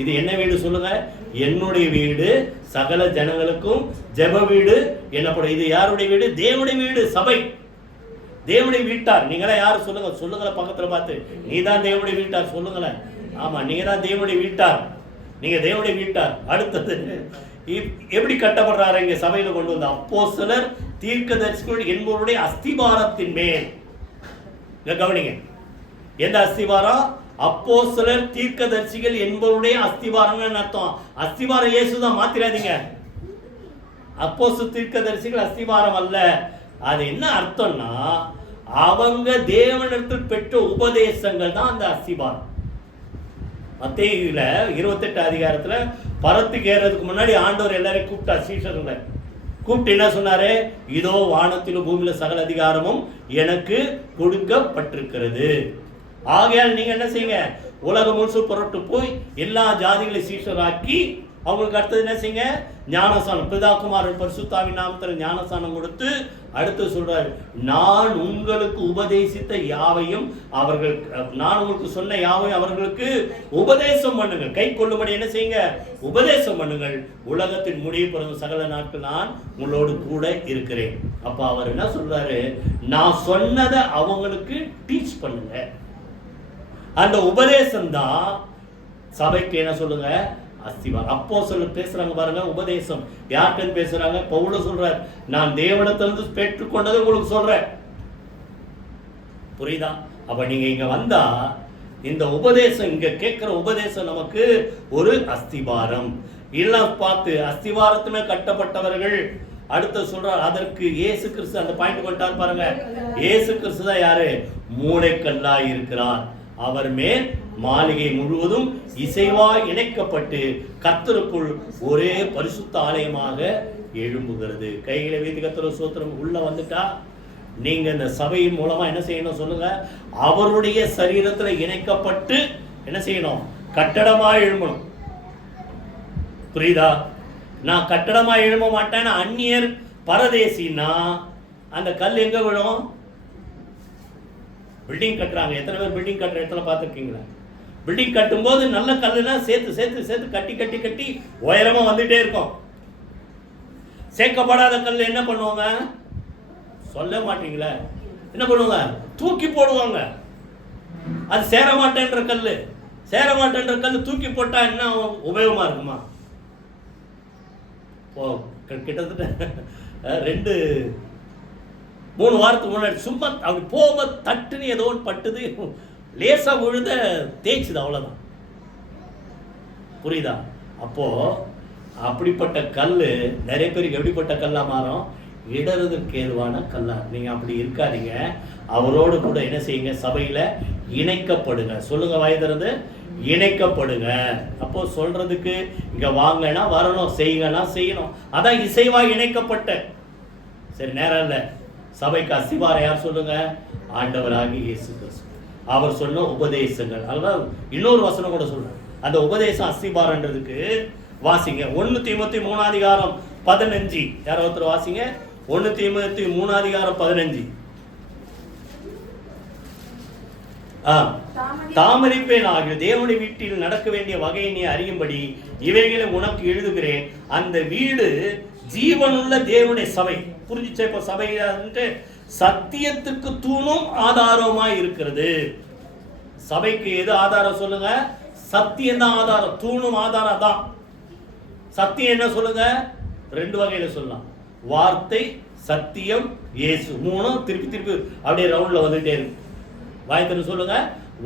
இது என்ன வீடு சொல்லுங்க? என்னுடைய வீடு சகல ஜனங்களுக்கும் ஜெப வீடு என்னப்படும். இது யாருடைய வீடு? தேவனுடைய வீடு, சபை, தேவனுடைய வீட்டார். நீங்களா யாரு சொல்லுங்க? சொல்லுங்களேன் பக்கத்துல பார்த்து, நீ தான் தேவனுடைய வீட்டார் சொல்லுங்களேன். ஆமா, நீங்க தான் தேவனுடைய வீட்டார், நீங்க தேவனுடைய வீட்டார். அடுத்தது எப்படி கட்டப்படுறாரு இங்க சபையில கொண்டு வந்த? அப்போஸ்தலர் தீர்க்கதரிசிகள் என்பவருடைய அஸ்திபாரத்தின் மேல். கவனிங்க, எந்த அஸ்திபாரம்? அப்போஸ்தலர் தீர்க்கதரிசிகள் என்பவருடைய அஸ்திபாரம் அர்த்தம். அஸ்திபாரம் இயேசுதான், மாத்திராதீங்க. அப்போஸ்தலர் தீர்க்கதரிசிகள் அஸ்திபாரம் அல்ல. அது என்ன அர்த்தம்னா அவங்க தேவனிடத்தில் பெற்ற உபதேசங்கள் தான் அந்த அஸ்திபாரம். மத்தேயுல 28 அதிகாரத்துல பரத்துக்கு ஏறதுக்கு முன்னாடி ஆண்டவர் எல்லாரையும் கூப்பிட்டா, சீஷர்களை கூப்பிட்டு என்ன சொன்னாரு? இதோ வானத்திலும் பூமியில சகல அதிகாரமும் எனக்கு கொடுக்கப்பட்டிருக்கிறது. ஆகையால் நீங்க என்ன செய்யுங்க? உலகம் முழுசு புறட்டு போய் எல்லா ஜாதிகளை சீஷராக்கி அவங்களுக்கு அடுத்தது என்ன செய்யுங்க, ஞானஸ்தானம். பிதாகுமாரன் பரிசுத்தாவின் நாமத்தில் ஞானஸ்தானம் கொடுத்து அடுத்து சொல்றாரு, நான் உங்களுக்கு உபதேசித்த யாவையும் அவர்கள், நான் உங்களுக்கு சொன்ன யாவையும் அவர்களுக்கு உபதேசம் பண்ணுங்கள், கை கொள்ளும்படி என்ன செய்யுங்க, உபதேசம் பண்ணுங்கள். உலகத்தின் முடிவு பிறந்த சகல நாட்கள் நான் உங்களோடு கூட இருக்கிறேன். அப்ப அவர் என்ன சொல்றாரு, நான் சொன்னதை அவங்களுக்கு டீச் பண்ணுங்க. அந்த உபதேசம் தான் சபைக்கு என்ன சொல்லுங்க, அஸ்திவாரம். அப்போஸ்தலர் பேசுறாங்க பாருங்க, உபதேசம் யார்கிட்ட பேசுறாங்க, பவுல் சொல்றார், நான் தேவனிடத்திலிருந்து பெற்றுக்கொண்டதை உங்களுக்கு சொல்றேன். புரியுதா? அப்ப நீங்க இங்க வந்தா இந்த உபதேசம், இங்க கேட்கிற உபதேசம் நமக்கு ஒரு அஸ்திவாரம். இல்ல பார்த்து அஸ்திவாரத்துமே கட்டப்பட்டவர்கள். அடுத்து சொல்றார், அதற்கு இயேசு கிறிஸ்து, அந்த பாயிண்ட் கொண்டார் பாருங்க, இயேசு கிறிஸ்து தான் யாரு, மூளைக்கல்லா இருக்கிறார். அவர் மேல் மாளிகை முழுவதும் இசைவாய் இணைக்கப்பட்டு கர்த்தருக்குள் ஒரே பரிசுத்த ஆலயமாக எழும்புகிறது. கைகளை வைத்து கர்த்தர் ஸ்தோத்திரம். உள்ள வந்துட்டா நீங்க இந்த சபையின் மூலமா என்ன செய்யணும் சொல்லுங்க, அவருடைய சரீரத்துல இணைக்கப்பட்டு என்ன செய்யணும், கட்டடமா எழும்பணும். புரியுதா? நான் கட்டடமா எழும்ப மாட்டேன், அந்நியர் பரதேசின்னா அந்த கல் எங்க விழும்? பில்டிங் கட்டுறாங்க. எத்தனை பேர் பில்டிங் கட்டுற இடத்துல பார்த்துருக்கீங்களா? பில்டிங் கட்டும்போது நல்ல கல்லுனா சேர்த்து சேர்த்து சேர்த்து கட்டி கட்டி கட்டி உயரமா வந்துட்டே இருக்கும். சேர்க்கப்படாத கல் என்ன பண்ணுவாங்க, சொல்ல மாட்டீங்களா? என்ன பண்ணுவாங்க, தூக்கி போடுவாங்க. அது சேர மாட்டேன்ற கல், சேர மாட்டேன்ற கல் தூக்கி போட்டா என்ன உபயோகமா இருக்குமா? கிட்டத்தட்ட 2-3 வாரத்துக்கு முன்னாடி சும்மா அப்படி போக தட்டுன்னு ஏதோ ஒன்று பட்டுது, லேசா விழுத தேய்ச்சுது, அவ்வளோதான். புரியுதா? அப்போ அப்படிப்பட்ட கல் நிறைய பேருக்கு எப்படிப்பட்ட கல்லா மாறும், இடறதுக்கு ஏதுவான கல்லா. நீங்க அப்படி இருக்காதீங்க. அவரோடு கூட என்ன செய்யுங்க, சபையில இணைக்கப்படுங்க. சொல்லுங்க, வாய்திருந்து இணைக்கப்படுங்க. அப்போ சொல்றதுக்கு இங்க வாங்கன்னா வரணும், செய்யுங்கன்னா செய்யணும். அதான் இசைவா இணைக்கப்பட்ட. சரி, நேரம் இல்லை. சபைக்கு அஸ்திவாரம் யார் சொல்லுங்க, ஆண்டவராகிய இயேசு கிறிஸ்து. அவர் சொன்ன உபதேசங்கள். அதான் இன்னொரு வசனம் கூட சொல்ற, அந்த உபதேசம் அஸ்திவாரன்றதுக்கு வாசிங்க 1 தீமோத்தேயு 3:15. யாரோ ஒருத்தர் வாசிங்க 1 தீமோத்தேயு 3:15. தாமரிப்பேன் ஆகிய தேவனுடைய வீட்டில் நடக்க வேண்டிய வகையை நீ அறியும்படி இவைகளை உனக்கு எழுதுகிறேன். அந்த வீடு ஜீவனுள்ள தேவனுடைய சபை. புரிஞ்சுச்சா? இப்ப சபை சத்தியத்துக்கு தூணும் ஆதாரமாய் இருக்கிறது. சபைக்கு எது ஆதாரம் சொல்லுங்க, சத்தியம் தான் ஆதாரம். தூணும் ஆதாரம் தான். சத்தியம் என்ன சொல்லுங்க, 2 வகையில சொல்லலாம், வார்த்தை, சத்தியம், இயேசு. 3 திருப்பி திருப்பி அப்படியே ரவுண்ட்ல வந்துட்டே இருக்கு. வாய்த்து சொல்லுங்க,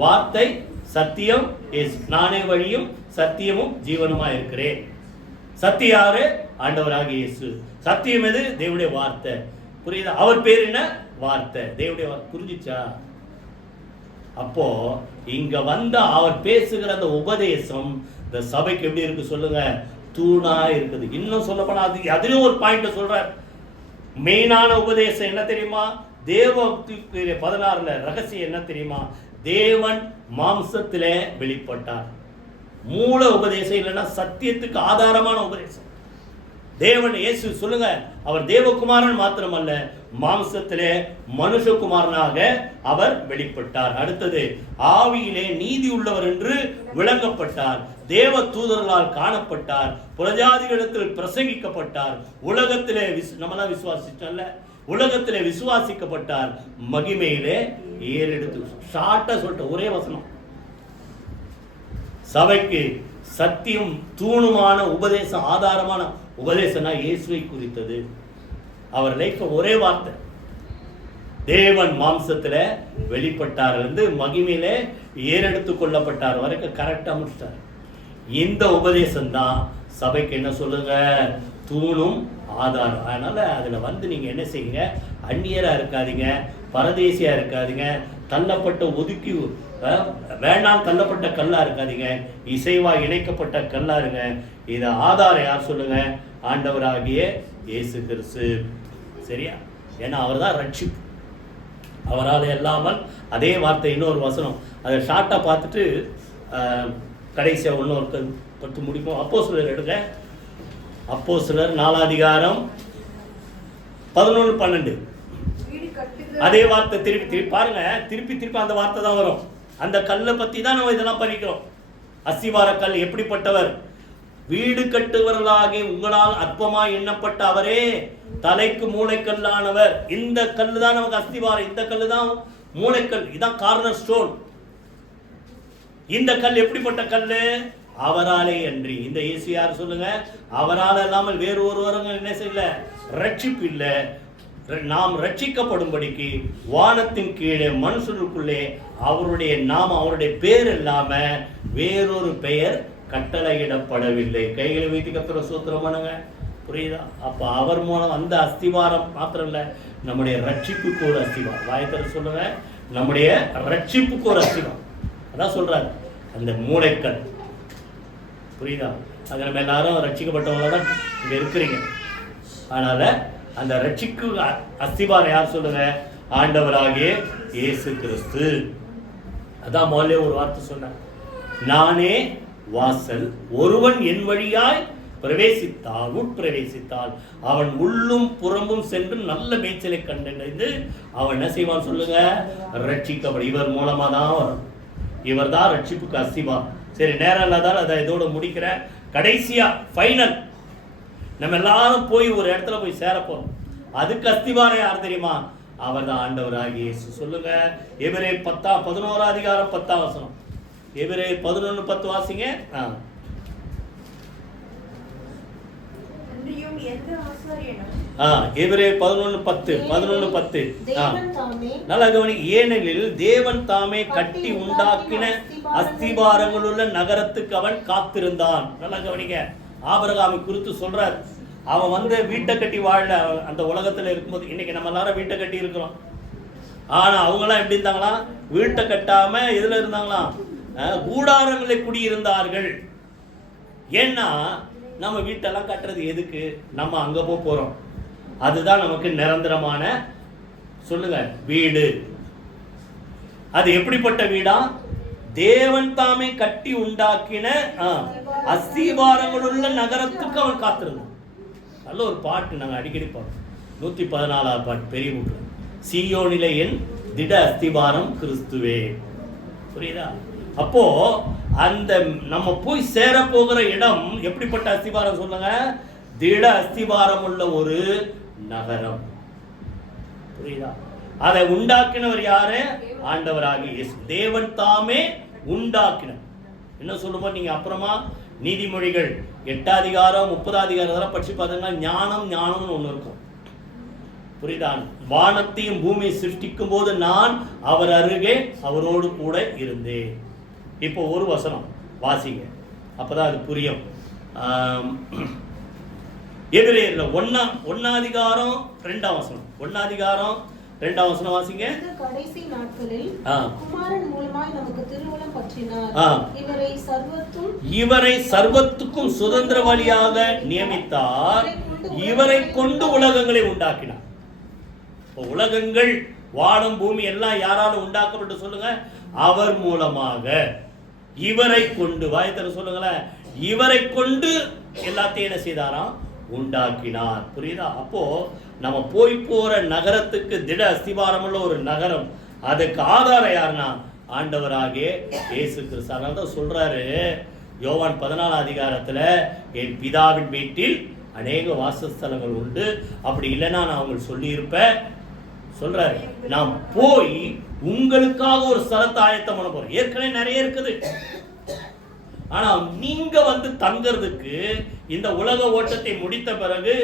வார்த்தை, சத்தியம், இயேசு. நானே வழியும் சத்தியமும் ஜீவனுமா இருக்கிறேன். சத்தியம் யாரு, ஆண்டவராகிய இயேசு. சத்தியம் எது, தேவனுடைய வார்த்தை. புரியுதா? அவர் பேர் என்ன, வார்த்தை, தேவனுடைய வார்த்தை. புரிஞ்சுச்சா? அப்போ இங்க வந்த அவர் பேசுகிற அந்த உபதேசம் இந்த சபைக்கு எப்படி இருக்கு சொல்லுங்க, தூணா இருக்குது. இன்னும் சொல்ல போனா அதுலயும் ஒரு பாயிண்ட் சொல்றார். மெயினான உபதேசம் என்ன தெரியுமா, தேவபக்தி 16 ரகசியம் என்ன தெரியுமா, தேவன் மாம்சத்திலே வெளிப்பட்டார். மூல உபதேசம் இல்லைன்னா சத்தியத்துக்கு ஆதாரமான உபதேசம். தேவன் இயேசு சொல்லுங்க, அவர் தேவகுமாரன் மாத்திரமல்ல, மாம்சத்திலே மனுஷகுமாரனாக அவர் வெளிப்பட்டார். அடுத்தது, ஆவியிலே நீதி உள்ளவர் என்று விளங்கப்பட்டார். தேவ தூதர்களால் காணப்பட்டார். புரஜாதிகளிடத்தில் பிரசங்கிக்கப்பட்டார். உலகத்திலே நம்மளாம் விசுவாசிச்சோம்ல, உலகத்திலே விசுவாசிக்கப்பட்டார். மகிமையிலே ஏறெடுத்து. ஷார்ட்டா சொல்லிட்ட ஒரே வசனம். சபைக்கு சத்தியம் தூணுமான உபதேசம், ஆதாரமான உபதேசம்னா இயேசுவை குறித்தது. அவர் லைஃப் ஒரே வார்த்தை, தேவன் மாம்சத்துல வெளிப்பட்டார் இருந்து மகிமையிலே ஏறெடுத்து கொள்ளப்பட்டார் வரைக்கும் கரெக்டா முடிச்சிட்டார். இந்த உபதேசம் தான் சபைக்கு என்ன சொல்லுங்க, தூணும் ஆதாரம். அதனால அதுல நீங்க என்ன செய்யுங்க, அந்நியரா இருக்காதீங்க, பரதேசியா இருக்காதீங்க, தள்ளப்பட்ட ஒதுக்கி வேண்டாம் தள்ளப்பட்ட கல்லா இருக்காதீங்க, இசைவா இணைக்கப்பட்ட கல்லா இருங்க. இதை ஆதாரம் யார் சொல்லுங்க, ஆண்டவராகிய இயேசு கிறிஸ்து. சரியா? ஏன்னா அவர் தான் ரட்சிப்பு, அவரால் எல்லாமல். அதே வார்த்தை இன்னொரு வசனம், அதை ஷார்ட்டா பார்த்துட்டு கடைசியா இன்னொருத்தர் பட்டு முடிப்போம். அப்போஸ்தலர் எடுங்க. அப்போஸ்தலர் 4 அதிகாரம் 11 12. அதே வார்த்தை திருப்பி பாருங்க, திருப்பி அந்த வார்த்தை தான் வரும். அந்த கல்லை பத்தி தான் நம்ம இதெல்லாம் படிக்கிறோம். அஸ்திவார கல் எப்படிப்பட்டவர்? வீடு கட்டுவர்களாகி உங்களால் அற்பமாய் எண்ணப்பட்ட அவரே தலைக்கு மூளைக்கல்லானவர். இந்த கல்லு தான் நமக்கு அஸ்திவாரம், இந்த கல்லு தான் மூளைக்கல், இதான் கார்னர் ஸ்டோன். இந்த கல் எப்படிப்பட்ட கல்லு? அவராலே அன்றி. இந்த இயேசு யார் சொல்லுங்க? அவரால் இல்லாமல் வேறு ஒருவரும் என்ன செய்யல, ரட்சிப்பு இல்லை. நாம் ரட்சிக்கப்படும்படிக்கு வானத்தின் கீழே மனுஷனுக்குள்ளே அவருடைய நாமம், அவருடைய பேர் இல்லாம வேறொரு பெயர் கட்டளையிடப்படவில்லை. கைகளை வைத்து கர்த்தரை ஸ்தோத்திரம் பண்ணுங்க. புரியுதா? அப்ப அவர் மூலம் அந்த அஸ்திவாரம் மாத்திரம் இல்ல, நம்முடைய ரட்சிப்புக்கு ஒரு அஸ்திவாரம். வாயத்தர சொல்லுங்க, நம்முடைய ரட்சிப்புக்கு ஒரு அஸ்திவாரம். அதான் சொல்றாரு அந்த மூளைக்கல். புரியுதா? அது நம்ம எல்லாரும் ரட்சிக்கப்பட்டவங்க தான் இங்க இருக்கிறீங்க. அதனால அந்த ரட்சிக்கு அஸ்திவாரம் யார் சொல்லுங்க? ஆண்டவராகிய இயேசு கிறிஸ்து. அதான் முதல்ல ஒரு வார்த்தை சொன்னார், நானே வாசல், ஒருவன் என் வழியாய் பிரவேசித்தால், உட்பிரவேசித்தால் அவன் உள்ளும் புறமும் சென்று நல்ல மேய்ச்சலை கண்டடைந்து அவன் என்ன செய்வான் சொல்லுங்க? ரட்சிக்கப்படும். இவர் மூலமா தான் வரும். இவர் தான் ரட்சிப்புக்கு அஸ்திவாரம். சரி, நேரம் இல்லாதால் அதை இதோட முடிக்கிற. கடைசியா ஃபைனல், நம்ம எல்லாரும் போய் ஒரு இடத்துல போய் சேரப்போம். அதுக்கு அஸ்திவாரம் யார் தெரியுமா? அவர் தான் ஆண்டவராகிய இயேசு. சொல்லுங்க, எபிரேயர் 11 அதிகாரம் 10 வசனம். எபிரேயர் 11:10 வாசிங்க. எபிரேயர் 11:10 நல்லா கவனி. ஏனெனில் தேவன் தாமே கட்டி உண்டாக்கின அஸ்திபாரங்களுள்ள நகரத்துக்கு அவன் காத்திருந்தான். நல்லா கவனிங்க. ஆபிரகாமை குறித்து சொல்றார். அவன் வந்து வீட்டை கட்டி வாழ அந்த உலகத்துல இருக்கும்போது, இன்னைக்கு நம்ம எல்லாரும் வீட்டை கட்டி இருக்கிறோம். ஆனா அவங்களாம் எப்படி இருந்தாங்களாம்? வீட்டை கட்டாம எதுல இருந்தாங்களாம்? கூடாரங்களை குடியிருந்தார்கள். ஏன்னா நம்ம வீட்டெல்லாம் கட்டுறது எதுக்கு? நம்ம அங்க போறோம். அதுதான் நமக்கு நிரந்தரமான சொல்லுங்க வீடு. அது எப்படிப்பட்ட வீடா? தேவன் தாமே கட்டி உண்டாக்கின அஸ்திபாரங்களுள்ள நகரத்துக்கு அவன் காத்திருந்தான். நல்ல ஒரு பாட்டு நாங்கள் அடிக்கடி பாடுறோம். 114 பாட்டு, பெரிய மூன்று. சீயோனிலே என் திட அஸ்திபாரம் கிறிஸ்துவே. புரியுதா? அப்போ அந்த நம்ம போய் சேர போகிற இடம் எப்படிப்பட்ட அஸ்திபாரம் சொல்லுங்க? திட அஸ்திபாரம் உள்ள ஒரு நகரம். புரியுதா? அதை உண்டாக்கினவர் யாரு? ஆண்டவராகிய இயேசு. தேவன் தாமே உண்டாக்கின. என்ன சொல்லும்போது நீங்க அப்புறமா நீதிமொழிகள் 8 அதிகாரம் 30 அதிகாரம் படிச்சு பார்த்தீங்கன்னா ஞானம்னு ஒண்ணு இருக்கும். புரியுதா? வானத்தையும் பூமியை சிருஷ்டிக்கும் போது நான் அவர் அருகே அவரோடு கூட இருந்தேன். இப்போ ஒரு வசனம் வாசிங்க, அப்பதான் அது புரியும். எபிரேயர்ல 1 அதிகாரம் 2 வசனம். 1 அதிகாரம் 2 வசனம் வாசிங்க. கடைசி நாட்களில் குமாரன் மூலமாய் நமக்கு திருவுளம் பற்றினார். இவரை சர்வத்துக்கும் சுதந்திர வழியாக நியமித்தார். இவரை கொண்டு உலகங்களை உண்டாக்கினார். உலகங்கள், வானம், பூமி எல்லாம் யாரால உண்டாக்கப்பட்டு சொல்லுங்க? அவர் மூலமாக. இவரை கொண்டு, வாயத்தர சொல்லுங்களேன், இவரை கொண்டு எல்லாத்தையும் என்ன செய்தாராம்? உண்டாக்கினார். புரியுதா? அப்போ நம்ம போற நகரத்துக்கு திட அஸ்திபாரம் உள்ள ஒரு நகரம். அதுக்கு ஆதாரம் யாருன்னா ஆண்டவராகிய இயேசு கிறிஸ்து. அதனால சொல்றாரு யோவான் 14 அதிகாரத்துல, என் பிதாவின் வீட்டில் அநேக வாசஸ்தலங்கள் உண்டு, அப்படி இல்லைன்னா நான் உங்களுக்கு சொல்லி இருப்பேன் சொல்றாரு. நான் போய் உங்களுக்காக ஒரு ஸ்தலத்தை ஆயத்தம் பண்ண போறேன். ஏற்கனவே நிறைய இருக்குது. ஆனா நீங்க வந்து தங்கிறதுக்கு, இந்த உலக ஓட்டத்தை முடித்த பிறகு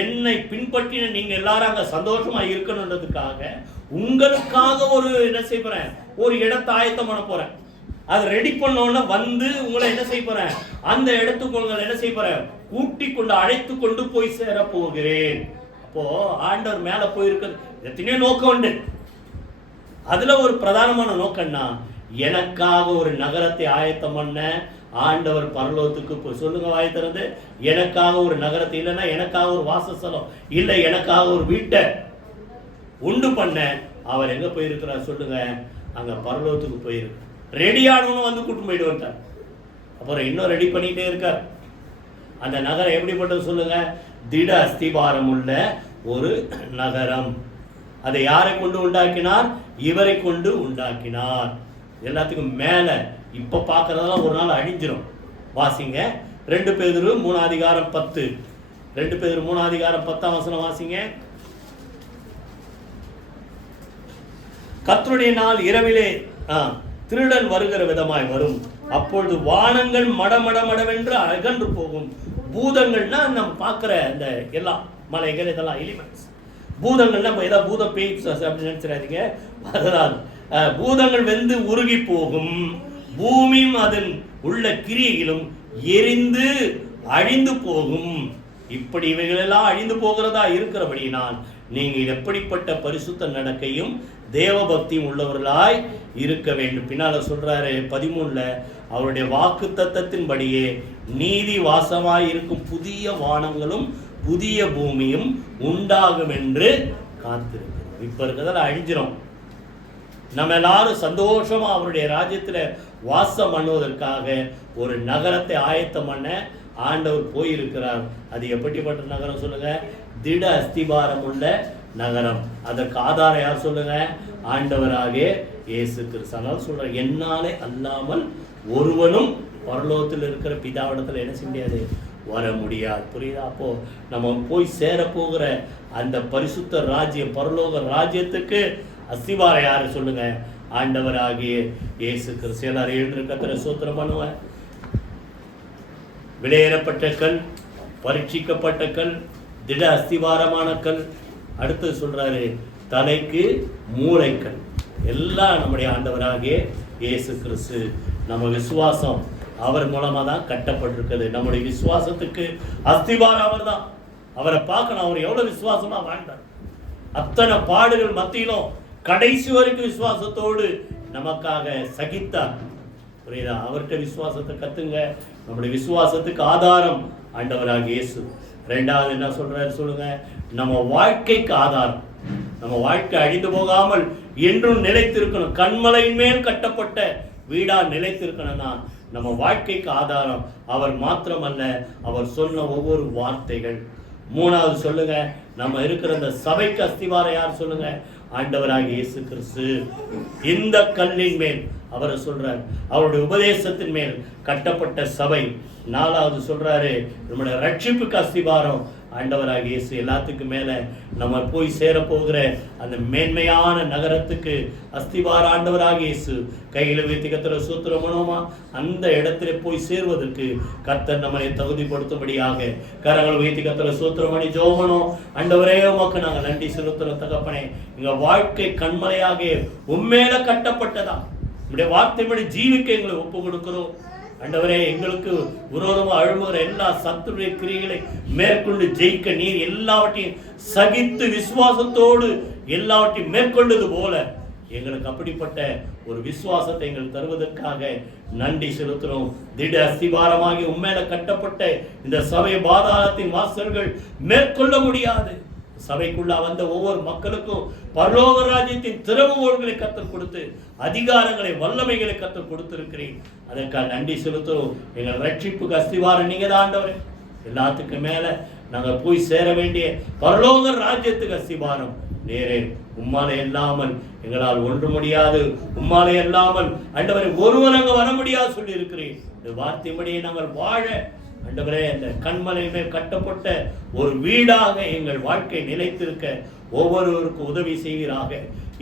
என்னை பின்பற்றின நீங்க எல்லாரும் அங்க சந்தோஷமா இருக்கணுன்றதுக்காக உங்களுக்காக ஒரு என்ன செய்ய போறேன்? ஒரு இடத்தை ஆயத்தம் பண்ண போறேன். அதை ரெடி பண்ணோன்னு வந்து உங்களை என்ன செய்ய போறேன்? அந்த இடத்துக்கு உங்களை என்ன செய்ய போறேன்? கூட்டி கொண்டு அழைத்து கொண்டு போய் சேர போகிறேன். அப்போ ஆண்டவர் மேல போயிருக்கிறது எத்தனையோ நோக்கம் உண்டு. அதுல ஒரு பிரதானமான நோக்கம்னா, எனக்காக ஒரு நகரத்தை ஆயத்தம் பண்ண ஆண்டவர் பரலோகத்துக்கு போய் சொல்லுங்க, வாய் திறந்து, எனக்காக ஒரு நகரத்தை, இல்லைன்னா எனக்காக ஒரு வாசஸ்தலம், இல்லை எனக்காக ஒரு வீட்டை உண்டு பண்ண அவர் எங்க போயிருக்கிறார் சொல்லுங்க? அங்க பரலோகத்துக்கு போயிருக்கு. ரெடியானவனும் வந்து கூட்டு போயிட்டு வந்துட்டார். அப்புறம் இன்னும் ரெடி பண்ணிட்டே இருக்கார். அந்த நகரம் எப்படிப்பட்டது சொல்லுங்க? திட அஸ்திபாரம் உள்ள ஒரு நகரம். அதை யாரை கொண்டு உண்டாக்கினார்? இவரை கொண்டு உண்டாக்கினார். எல்லாத்துக்கும் மேல இப்ப பார்க்கறதெல்லாம் ஒரு நாள் அழிஞ்சிரும். வாசிங்க 2 பேதுரு 3:10. 2 பேதுரு 3:10 வாசிங்க. கர்த்தருடைய நாள் இரவிலே திருடன் வருகிற விதமாய் வரும். அப்பொழுது வானங்கள் மடமடமடவென்று அகன்று போகும். பூதங்கள்னா நம்ம பார்க்குற அந்த எல்லாம் மலைகள் இதெல்லாம் எலிமெண்ட்ஸ். பூதங்கள்னா ஏதாவது பூதம் பேய் அப்படின்னு நினைச்சிடாதீங்க. அதனால் பூதங்கள் வெந்து உருகி போகும். பூமியும் அதன் உள்ள கிரியைகளும் எரிந்து அழிந்து போகும். இப்படி இவைகளெல்லாம் அழிந்து போகிறதா இருக்கிறபடினால் நீங்கள் எப்படிப்பட்ட பரிசுத்த நடக்கையும் தேவ பக்தியும் உள்ளவர்களாய் இருக்க வேண்டும். பின்னால சொல்றாரு 13 அவருடைய வாக்கு தத்தத்தின்படியே நீதி வாசமாய் இருக்கும் புதிய வானங்களும் புதிய பூமியும் உண்டாகும் என்று காத்திருக்கிறோம். இப்ப இருக்கிறதால அழிஞ்சிரும். நம்ம எல்லாரும் சந்தோஷமா அவருடைய ராஜ்யத்துல வாசம் பண்ணுவதற்காக ஒரு நகரத்தை ஆயத்தம் பண்ண ஆண்டவர் போயிருக்கிறார். அது எப்படிப்பட்ட நகரம் சொல்லுங்க? திட அஸ்திபாரம் உள்ள நகரம். அதற்கு ஆதாரம் யார் சொல்லுங்க? ஆண்டவராகிய இயேசு கிறிஸ்து. சொல்ற என்னாலே அல்லாமல் ஒருவனும் பரலோகத்தில் இருக்கிற பிதாவிடத்துல என்ன செய்ய முடியாது? வர முடியாது. புரியுதா? அப்போ நம்ம போய் சேர போகிற அந்த பரிசுத்த ராஜ்யம், பரலோக ராஜ்யத்துக்கு அஸ்திபாரம் யாரு சொல்லுங்க? ஆண்டவராகிய இயேசு கிறிஸ்து. எல்லாரும் எழுந்து கர்த்தரை ஸ்தோத்திரம் பண்ணுவேன். விலையேறப்பட்ட கல், பரீட்சிக்கப்பட்ட கல், திட அஸ்திவாரமான கல். அடுத்து சொல்றாரு தலைக்கு மூளைக்கல். எல்லாம் நம்முடைய ஆண்டவராகிய இயேசு கிறிஸ்து. நம்ம விசுவாசம் அவர் மூலமா தான் கட்டப்பட்டிருக்குது. நம்முடைய விசுவாசத்துக்கு அஸ்திவாரம் அவர் தான். அவரை பார்க்கணும். அவர் எவ்வளவு விசுவாசமா வாழ்ந்தார். அத்தனை பாடுகள் மத்தியிலும் கடைசி வரைக்கும் விசுவாசத்தோடு நமக்காக சகித்தார். புரியுதா? அவர்கிட்ட விசுவாசத்தை கத்துங்க. நம்முடைய விசுவாசத்துக்கு ஆதாரம் ஆண்டவராகிய இயேசு. 2வது என்ன சொல்றாரு சொல்லுங்க? நம்ம வாழ்க்கைக்கு ஆதாரம். நம்ம வாழ்க்கை அழிந்து போகாமல் என்றும் நிலைத்திருக்கணும். கண்மலையின் மேல் கட்டப்பட்ட வீடா நிலைத்திருக்கணும்னா நம்ம வாழ்க்கைக்கு ஆதாரம் அவர் மாத்திரமல்ல, அவர் சொன்ன ஒவ்வொரு வார்த்தைகள். 3வது சொல்லுங்க, நம்ம இருக்கிற இந்த சபைக்கு அஸ்திவாரம் யார் சொல்லுங்க? ஆண்டவராகிய இயேசு கிறிஸ்து. இந்த கல்லின் மேல் அவரை சொல்றார், அவருடைய உபதேசத்தின் மேல் கட்டப்பட்ட சபை. 4வது சொல்றாரு நம்முடைய ரட்சிப்புக்கு அஸ்திவாரம் ஆண்டவராகிய இயேசு. எல்லாத்துக்கும் மேல நம்ம போய் சேர போகிற அந்த மேன்மையான நகரத்துக்கு அஸ்திவாரம் ஆண்டவராகிய இயேசு. கையில வைத்து கர்த்தரை ஸ்தோத்திரம் பண்ணுவோமா? அந்த இடத்துல போய் சேர்வதற்கு கர்த்தர் நம்மளை தகுதிப்படுத்தும்படியாக கரங்களை வைத்து கர்த்தரை ஸ்தோத்திரம் பண்ணி ஜெபம். ஆண்டவரே உமக்கு நாங்கள் நன்றி செலுத்துறோம் தகப்பனே. எங்க வாழ்க்கை கண்மலையாக உண்மையில கட்டப்பட்டதா உங்களுடைய வார்த்தைப்படி ஜீவிக்க எங்களை ஒப்பு கொடுக்கிறோம். ஆண்டவரே, எங்களுக்கு விரோதமாக அழுமுகிற எல்லா சத்துருடைய கிரியைகளை மேற்கொண்டு ஜெயிக்க நீர் எல்லாவற்றையும் சகித்து விசுவாசத்தோடு எல்லாவற்றையும் மேற்கொண்டது போல எங்களுக்கு அப்படிப்பட்ட ஒரு விசுவாசத்தை எங்களுக்கு தருவதற்காக நன்றி செலுத்துறோம். திட அஸ்திவாரமாகி உண்மையில கட்டப்பட்ட இந்த சபை பாதாளத்தின் வாசல்கள் மேற்கொள்ள முடியாது. சபைக்குள்ள வந்த ஒவ்வொரு மக்களுக்கும் பரலோக ராஜ்யத்தின் திறவுகோல்களை கற்றுக் கொடுத்து அதிகாரங்களை வல்லமைகளை கற்றுக் கொடுத்திருக்கிறேன். அதற்காக நன்றி செலுத்துறோம். எங்கள் ரட்சிப்புக்கு அஸ்திவாரம் நீங்க தான் ஆண்டவரே. எல்லாத்துக்கும் மேல நாங்கள் போய் சேர வேண்டிய பரலோக ராஜ்யத்துக்கு அஸ்திவாரம் நேரே. உம்மாலே இல்லாமல் எங்களால் ஒன்று முடியாது. உம்மாலே இல்லாமல் ஆண்டவரே ஒருவர் அங்க வர முடியாது சொல்லி இருக்கிறேன். இந்த வார்த்தைப்படியே நாங்கள் வாழ ஆண்டவரே இந்த கண்மலை மேல் கட்டப்பட்ட ஒரு வீடாக எங்கள் வாழ்க்கை நிலைத்திருக்க ஒவ்வொருவருக்கும் உதவி செய்வீராக.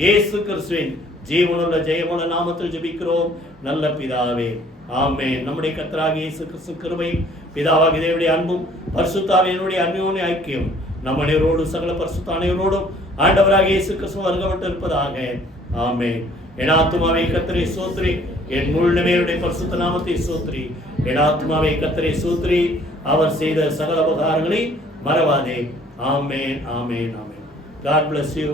இயேசு கிறிஸ்துவின் ஜீவனுள்ள ஜெயமுள்ள நாமத்தில் ஜெபிக்கிறோம் நல்ல பிதாவே, ஆமென். நம்முடைய கர்த்தராகிய இயேசு கிறிஸ்து கிருபையும் பிதாவாகிய தேவனுடைய அன்பும் பரிசுத்த ஆவியினுடைய அன்பியோடு ஐக்கியம் நம் அனைவரோடும் சகல பரிசுத்த அனைவரோடும் ஆண்டவராகிய இயேசு கிறிஸ்து வருகப்பட்டு இருப்பதாக. ஆமென். என் ஆத்துமாவை கர்த்தரை ஸ்தோத்திரி, என் முழுமையுடைய பரிசுத்த நாமத்தை ஸ்தோத்திரி. என் ஆத்துமாவை கர்த்தரை ஸ்தோத்திரி, அவர் செய்த சகல உபகாரங்களை மறவாதே. ஆமென், ஆமென், ஆமென். God bless you.